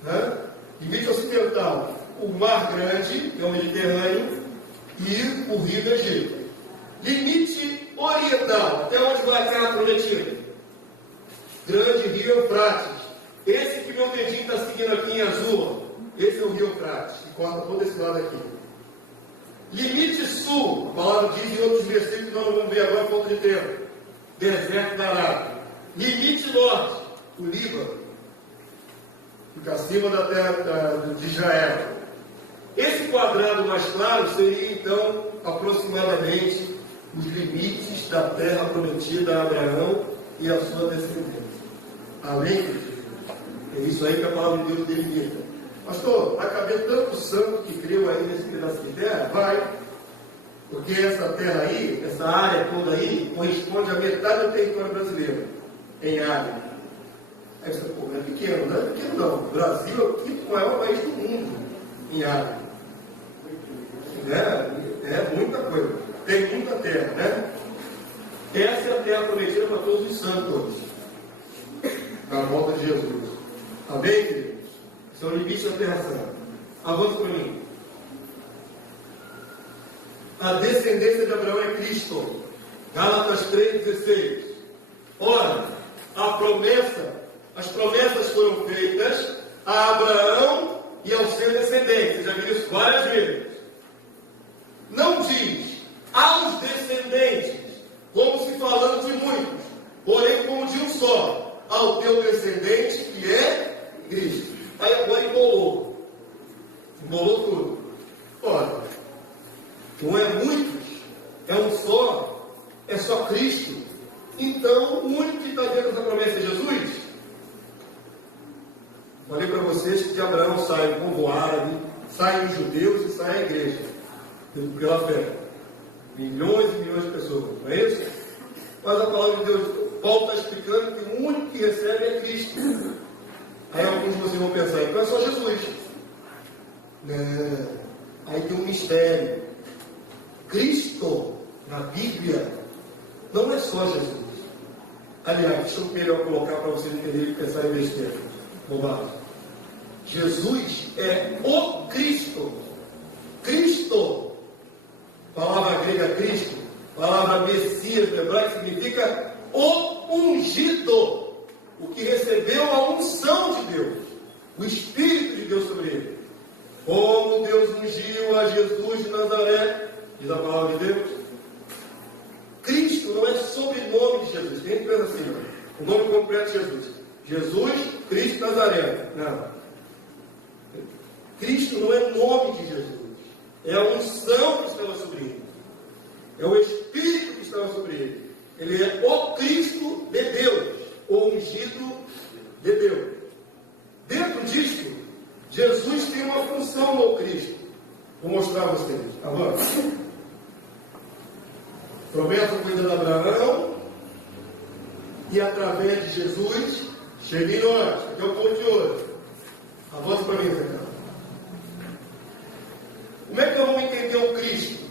Né? Limite ocidental, o Mar Grande, que é o Mediterrâneo, e o Rio do Egito. Limite oriental, até onde vai a Terra Prometida? Grande Rio Eufrates. Esse que meu dedinho está seguindo aqui em azul, esse é o Rio Eufrates, que corta todo esse lado aqui. Limite sul, a palavra diz em outros versículos que nós não vamos ver agora por falta de tempo. Deserto da Arábia. Limite norte, o Líbano. Fica acima da terra de Israel. Esse quadrado mais claro seria, então, aproximadamente os limites da terra prometida a Abraão e a sua descendência. Além disso, é isso aí que a palavra de Deus delimita. Pastor, vai caber tanto santo que creu aí nesse pedaço de terra? Vai. Porque essa terra aí, essa área toda aí, corresponde a metade do território brasileiro, em área. Aí você, pô, é pequeno, não é pequeno não. O Brasil é o 5º maior país do mundo em área. É muita coisa. Tem muita terra, né? Essa é a terra prometida para todos os santos. Na volta de Jesus. Amém, queridos? Esse é o limite da terra santa. Avança para mim. A descendência de Abraão é Cristo. Gálatas 3,16. Ora, as promessas foram feitas a Abraão e aos seus descendentes. Já vi isso várias vezes. Não diz aos descendentes, como se falando de muitos, porém como de um só, ao teu descendente que é Cristo. Aí agora embolou tudo. Ora, não é muitos, é um só, é só Cristo. Então, o único que está dentro dessa promessa é Jesus. Falei para vocês que de Abraão sai o povo árabe, saem os judeus e sai a igreja, pela fé. Milhões e milhões de pessoas, não é isso? Mas a palavra de Deus, Paulo está explicando que o único que recebe é Cristo. Aí alguns de vocês vão pensar, então é só Jesus. Não. Aí tem um mistério. Cristo, na Bíblia, não é só Jesus. Aliás, deixa eu melhor colocar para vocês entenderem e pensar em besteira. Bobagem. Jesus é o Cristo. Cristo, palavra grega Cristo, palavra Messias, no hebraico, significa o ungido, o que recebeu a unção de Deus, o Espírito de Deus sobre ele. Como Deus ungiu a Jesus de Nazaré, diz a palavra de Deus. Cristo não é sobrenome de Jesus. Quem pensa assim, não? O nome completo de Jesus. Jesus, Cristo, Nazaré. Não. Cristo não é nome de Jesus. É a unção que estava sobre ele. É o Espírito que estava sobre ele. Ele é o Cristo de Deus. O ungido de Deus. Dentro disto, Jesus tem uma função no Cristo. Vou mostrar a vocês. Avança. Promessa cuida de Abraão. E através de Jesus, chega em nós. Aqui é o ponto de hoje. Avança para mim, Zé Carlos. Como é que nós vamos entender o Cristo?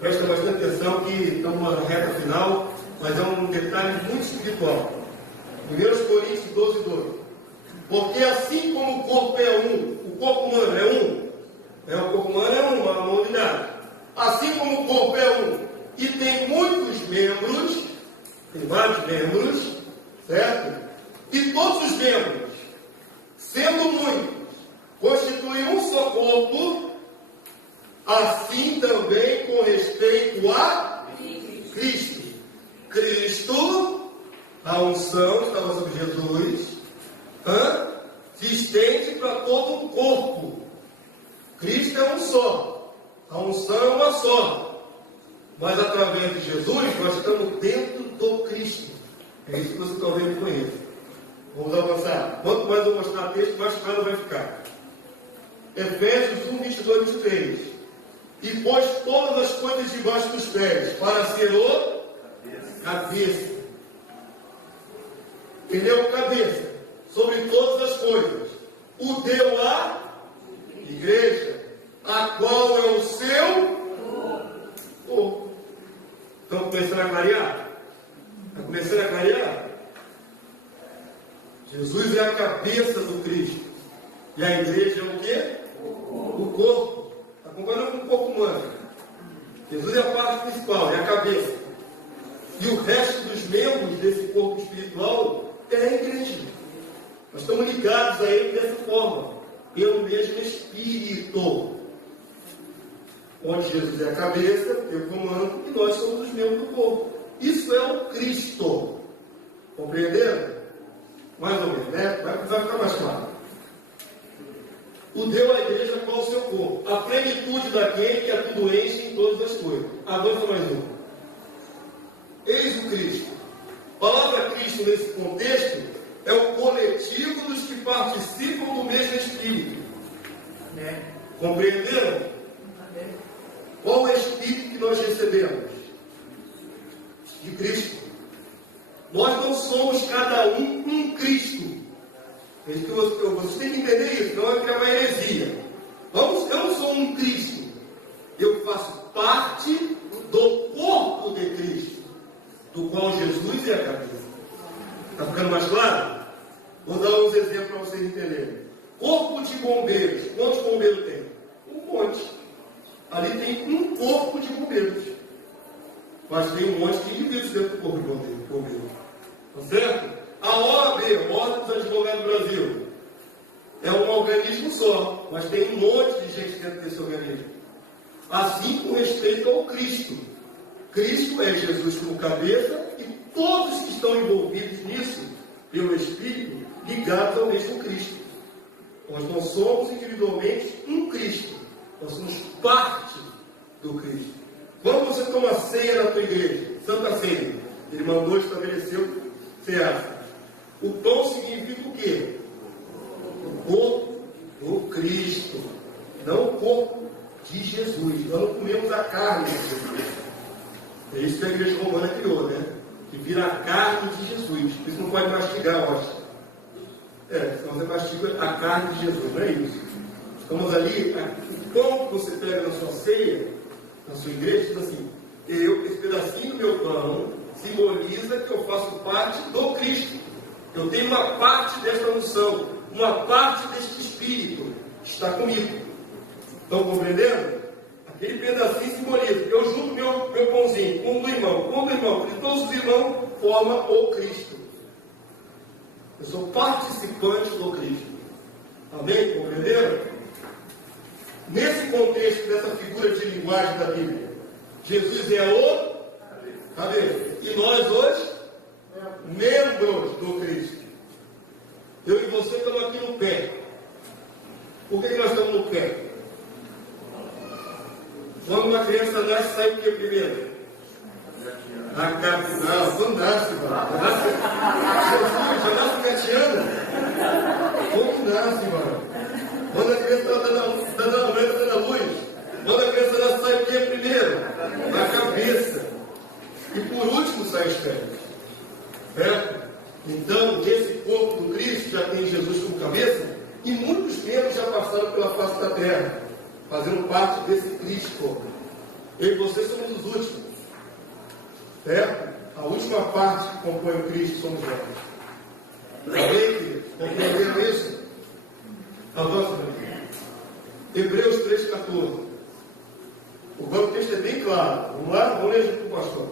Presta bastante atenção que estamos na reta final, mas é um detalhe muito espiritual. 1 Coríntios 12, 2. Porque assim como o corpo é um, o corpo humano é um, o corpo humano é uma unidade. Assim como o corpo é um e tem muitos membros, tem vários membros, certo? E todos os membros, sendo muitos, constituem um só corpo, assim também com respeito a Cristo. Cristo, a unção estava sobre Jesus, se estende para todo o corpo. Cristo é um só, a unção é uma só. Mas através de Jesus, nós estamos dentro do Cristo. É isso que você talvez conheça. Vamos avançar. Quanto mais eu mostrar texto, mais claro vai ficar. Efésios 1, 22, 23. E pôs todas as coisas debaixo dos pés, para ser o cabeça. Ele é o cabeça, sobre todas as coisas. O deu à igreja, a qual é o seu corpo. Estão começando a clarear? Está começando a clarear? Jesus é a cabeça do Cristo. E a igreja é o quê? O corpo. Está comparando com o corpo humano. Jesus é a parte principal, é a cabeça. E o resto dos membros desse corpo espiritual é a igreja. Nós estamos ligados a ele dessa forma, pelo mesmo Espírito. Onde Jesus é a cabeça, eu comando, e nós somos os membros do corpo. Isso é o Cristo. Compreenderam? Mais ou menos, né? Vai ficar mais claro. O deu à igreja qual o seu corpo. A plenitude daquele que a tudo enche em todas as coisas. Avança mais um. Eis o Cristo. A palavra Cristo nesse contexto é o coletivo dos que participam do mesmo Espírito. Compreenderam? Qual é o Espírito que nós recebemos? De Cristo. Nós não somos cada um Cristo. Você tem que entender isso, não é criar uma heresia. Eu não sou um Cristo. Eu faço parte do corpo de Cristo, do qual Jesus é a cabeça. Está ficando mais claro? Vou dar uns exemplos para vocês entenderem. Corpo de bombeiros. Quantos bombeiros tem? Um monte. Ali tem um corpo de bombeiros. Mas tem um monte de indivíduos dentro do corpo de bombeiros. Tá certo? A OAB, Ordem dos Advogados do Brasil, é um organismo só, mas tem um monte de gente dentro desse organismo. Assim com respeito ao Cristo. Cristo é Jesus como cabeça e todos que estão envolvidos nisso, pelo Espírito, ligados ao mesmo Cristo. Nós não somos individualmente um Cristo, nós somos parte do Cristo. Quando você toma ceia na tua igreja, Santa Ceia, ele mandou, estabeleceu ceia. O pão significa o quê? O corpo do Cristo, não o corpo de Jesus. Nós não comemos a carne de Jesus. É isso que a igreja romana criou, né? Que vira a carne de Jesus. Por isso não pode mastigar a hóstia. Senão você mastiga a carne de Jesus, não é isso? Estamos ali, o pão que você pega na sua ceia na sua igreja, diz assim: esse pedacinho do meu pão simboliza que eu faço parte do Cristo. Eu tenho uma parte desta unção, uma parte deste Espírito que está comigo. Estão compreendendo? Aquele pedacinho simboliza. Eu junto meu pãozinho com o do irmão, e todos os irmãos formam o Cristo. Eu sou participante do Cristo. Amém? Compreenderam? Nesse contexto, dessa figura de linguagem da Bíblia, Jesus é o cabeça. E nós hoje, membros do Cristo. Eu e você estamos aqui no pé. Por que nós estamos no pé? Quando uma criança nasce, sai o que primeiro? A capital. Quando nasce, mano. Já nasce gateando. Como nasce, mano? Quando a criança está dando a luz. Quando a criança nasce, sai o que primeiro? A cabeça. E por último, sai os pés. Certo? Então, esse corpo do Cristo já tem Jesus como cabeça. E muitos membros já passaram pela face da terra, fazendo parte desse Cristo. Eu e você somos os últimos. Certo? A última parte que compõe o Cristo somos nós. Amém, queridos? Compreenderam isso? Avança, meu filho. Hebreus 3,14. O texto é bem claro. Vamos lá? Vamos ler junto com o pastor.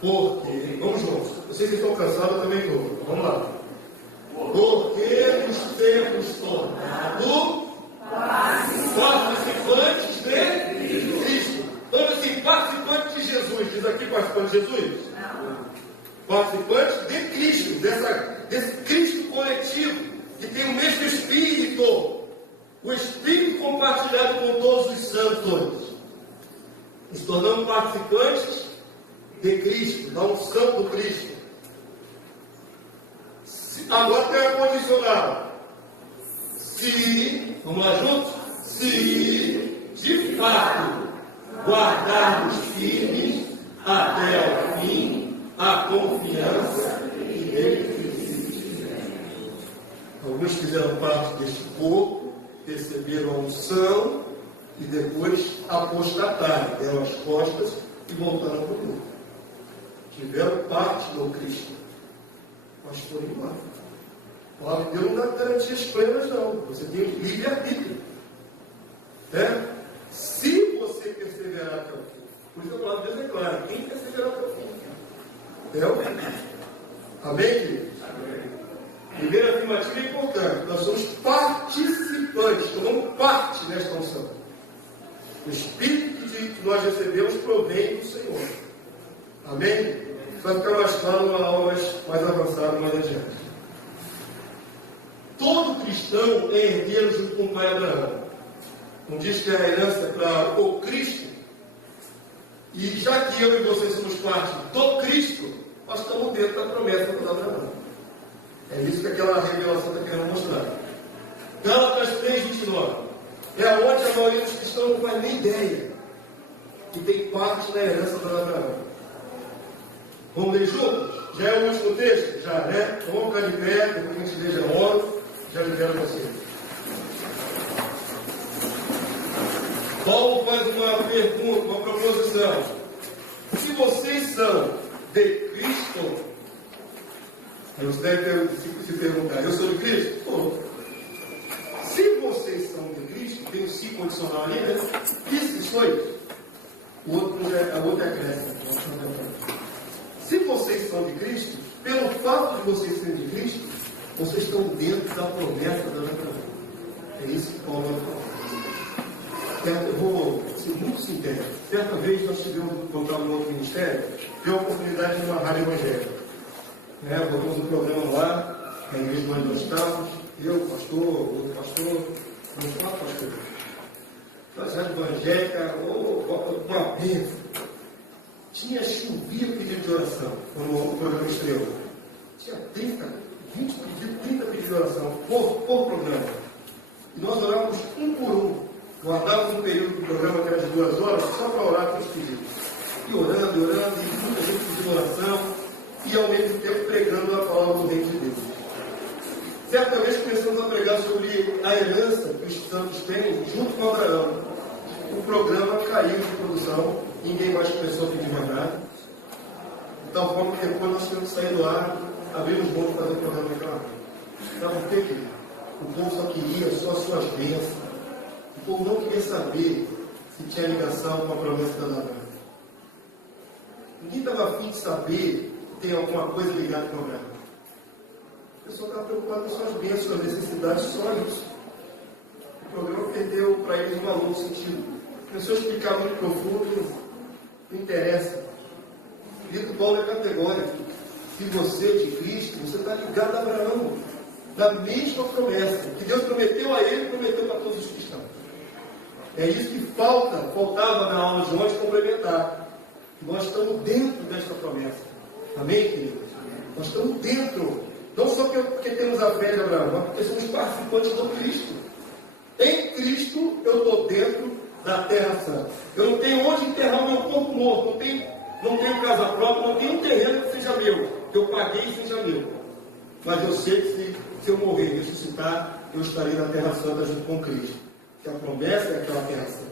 Porque, vamos juntos. Vocês estão cansados, eu também estou. Vamos lá. Porque nos temos tornado participantes de Cristo. Então, assim, participantes de Jesus. Diz aqui participantes de Jesus? Não. Participantes de Cristo, desse Cristo coletivo, que tem o mesmo Espírito. O Espírito compartilhado com todos os santos. Nos tornamos participantes de Cristo, da unção do Cristo. Agora tem a condicional. Se, vamos lá juntos? Se, de fato, guardarmos firmes até o fim a confiança que nele existe. Alguns fizeram parte deste corpo, receberam a unção e depois apostataram, deram as costas e voltaram para o mundo. Tiveram parte do Cristo, mas foram embora. A palavra de Deus não dá garantias plenas, não. Você tem livre-arbítrio. Se você perseverar até o fim. Por isso a palavra de Deus é clara. Quem perseverar até o fim? Amém, queridos? Primeira afirmativa é importante. Nós somos participantes. Tomamos parte nesta unção. O Espírito que nós recebemos provém do Senhor. Amém? Vai ficar mais claro numa aula mais avançada, mais adiante. Todo cristão é herdeiro junto com o pai Abraão. Não diz que a herança é para o Cristo. E já que eu e você somos parte do Cristo, nós estamos dentro da promessa do Abraão. É isso que aquela revelação está querendo mostrar. Gálatas 3:29. É onde a maioria dos cristãos não faz nem ideia que tem parte na herança do Abraão. Vamos ler juntos? Já é o último texto? Já, né? Então vamos ficar de pé, depois que a gente veja a hora. Já libero você. Paulo faz uma pergunta, uma proposição. Se vocês são de Cristo, você deve se perguntar: eu sou de Cristo? Sou. Se vocês são de Cristo, tem o si condicional ali, né? E se sois? A outra é cresce. Se vocês são de Cristo, pelo fato de vocês serem de Cristo, vocês estão dentro da promessa da Abraão. É isso que Paulo vai falar. Eu vou ser muito sincero. Certa vez nós tivemos que contar no outro ministério, deu a oportunidade de uma rádio evangélica. Botamos um programa lá, na igreja onde nós estávamos, eu, pastor, outro pastor, não fala pastor. Mas a rádio evangélica, uma bênção. Tinha chovido pedido de oração quando o programa estreou. Tinha 30, 20 pedidos, 30 pedidos de oração por programa. E nós orávamos um por um. Guardávamos um período do programa que era de 2 horas só para orar com os pedidos. E orando, e muita gente pedindo oração, e ao mesmo tempo pregando a palavra do Reino de Deus. Certa vez começamos a pregar sobre a herança que os santos têm junto com Abraão. o programa caiu de produção, ninguém mais começou a pedir mais nada. De tal forma que depois nós tivemos que sair do ar, abrimos mão de fazer o programa naquela hora. Sabe por quê, querido? O povo só queria só as suas bênçãos. O povo não queria saber se tinha ligação com a promessa da Abraão. Ninguém estava afim de saber se tem alguma coisa ligada com Abraão. O pessoal estava preocupado com as suas bênçãos, suas necessidades, só isso. O programa perdeu para eles um valor, um sentido. Começou a explicar muito profundo, não interessa. O livro Paulo é categórico. Se você é de Cristo, você está ligado a Abraão, da mesma promessa que Deus prometeu a ele, prometeu para todos os cristãos. É isso que faltava na aula de ontem complementar. Nós estamos dentro desta promessa. Amém, queridos? Nós estamos dentro. Não só porque temos a fé de Abraão, mas porque somos participantes do Cristo. Em Cristo, eu estou dentro da terra santa. Eu não tenho onde enterrar o meu corpo morto. Não tenho casa própria, não tenho um terreno que seja meu, que eu paguei e seja meu. Mas eu sei que se eu morrer e ressuscitar, eu estarei na terra santa junto com Cristo. Que a promessa é aquela terra santa.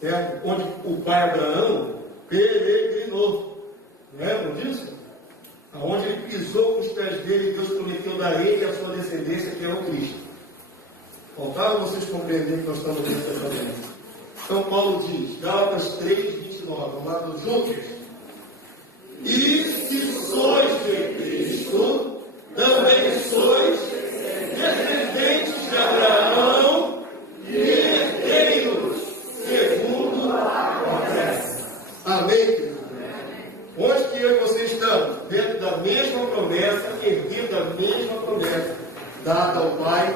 Certo? Onde o pai Abraão peregrinou. Lembram disso? Aonde ele pisou com os pés dele, Deus prometeu dar a ele e a sua descendência, que é o Cristo. Faltava vocês compreenderem que nós estamos dentro dessa promessa. Então Paulo diz, Gálatas 3:29, vamos lá todos juntos? E se sois de Cristo, também sois descendentes de Abraão e herdeiros, segundo a promessa. Amém? Onde que eu e você estamos? Dentro da mesma promessa, herdeiro da mesma promessa, dada ao pai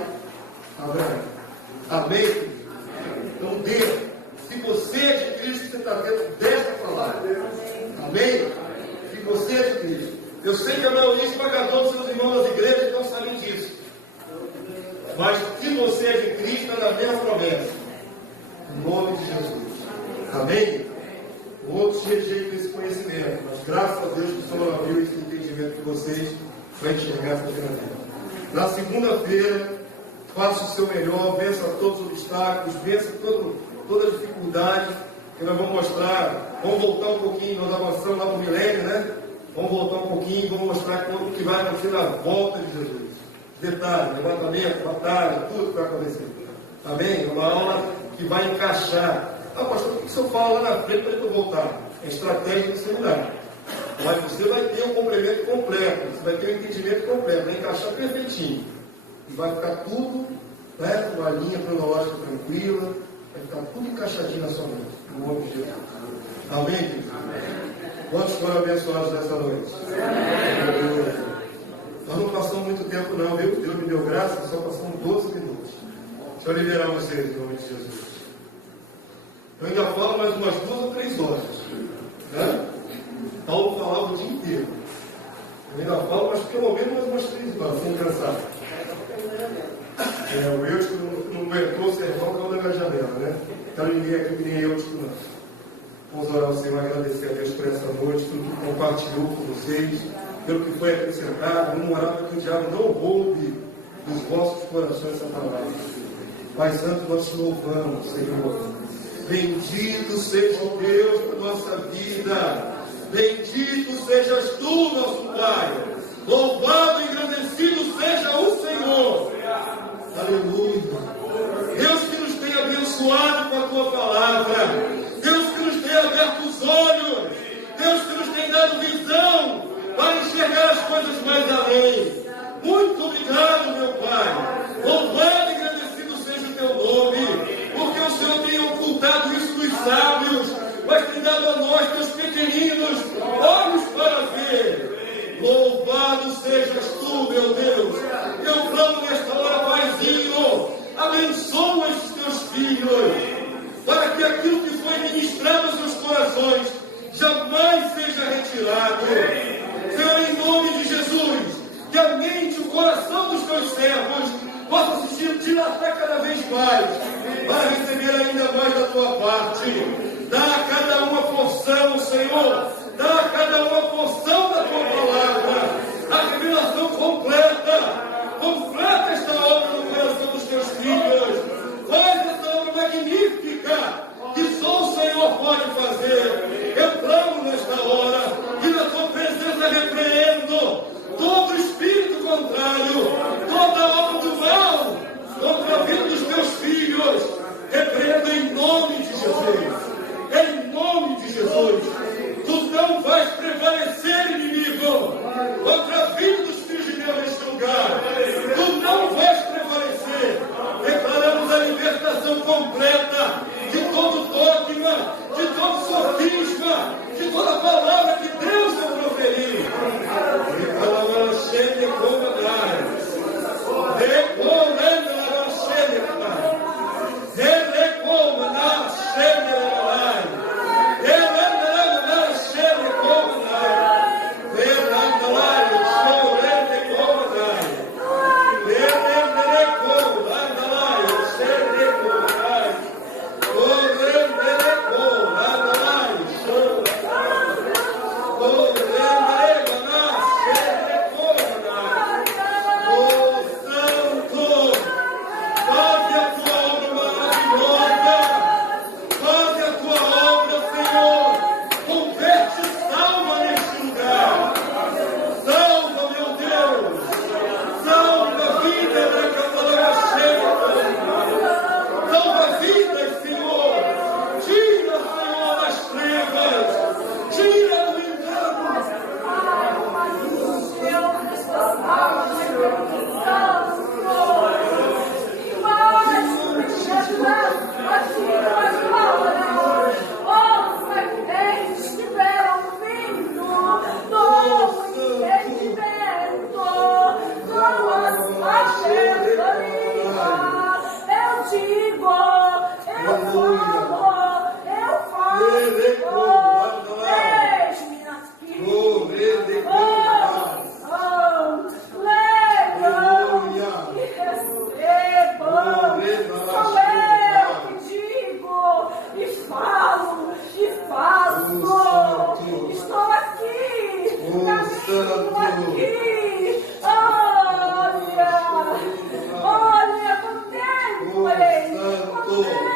Abraão. Amém? Então, dentro. Se você é de Cristo, você está dentro desta palavra. Amém? Se você é de Cristo. Eu sei que a maioria esmagadora dos seus irmãos das igrejas não sabem disso. Mas se você é de Cristo, está na mesma promessa. Em nome de Jesus. Amém? Outros rejeitam esse conhecimento, mas graças a Deus que o Senhor abriu esse entendimento de vocês para enxergar essa grandeza. Na segunda-feira, faça o seu melhor, vença todos os obstáculos, vença toda a dificuldade que nós vamos mostrar. Vamos voltar um pouquinho, nós avançamos lá no milênio, né? Vamos voltar um pouquinho, vamos mostrar como que vai acontecer na volta de Jesus. Detalhes, levantamento, batalha, tudo vai acontecer. Amém? É uma aula que vai encaixar. Ah, pastor, por que o senhor fala lá na frente para eu voltar? É estratégia do seminário. Mas você vai ter um complemento completo, você vai ter um entendimento completo, vai encaixar perfeitinho. E vai ficar tudo, né, uma linha cronológica tranquila, vai ficar tudo encaixadinho na sua mente. No nome de Jesus. Amém, querido? Quantos foram abençoados nessa noite? Amém. Nós não passamos muito tempo não, viu? Deus me deu graça, só passamos 12 minutos. Deixa eu liberar vocês, em nome de Jesus. Eu ainda falo mais umas 2 ou 3 horas. Né? Paulo falava o dia inteiro. Eu ainda falo, mas pelo menos mais umas 3 horas, sem cansar. O Eutico não aguentou o sermão, caiu da minha janela, né? Então ninguém aqui que nem Eutico, não. Vamos orar ao Senhor, agradecer a Deus por essa noite, tudo que compartilhou com vocês, pelo que foi acrescentado. Vamos orar para que o diabo não roube dos vossos corações essa palavra. Pai Santo, nós te louvamos, Senhor. Bendito seja o Deus da nossa vida. Bendito sejas tu, nosso Pai. Louvado e engrandecido seja o Senhor. Aleluia. Deus que nos tem abençoado com a tua palavra. Deus que nos tem aberto os olhos. Deus que nos tem dado visão para enxergar as coisas mais além. Muito obrigado, meu Pai. Louvado e engrandecido seja o teu nome. Porque o Senhor tem ocultado isso dos sábios, mas tem dado a nós, teus pequeninos, olhos para ver. Louvado sejas tu, meu Deus. Eu clamo nesta hora, Paizinho, abençoa estes teus filhos, para que aquilo que foi ministrado aos seus corações jamais seja retirado. Senhor, em nome de Jesus, que a mente, o coração dos teus servos possa se dilatar cada vez mais, para receber ainda mais da tua parte. Dá a cada uma porção, Senhor. Dá a cada uma porção da tua palavra. A revelação completa. Completa esta obra no coração dos teus filhos. Faz esta obra magnífica, que do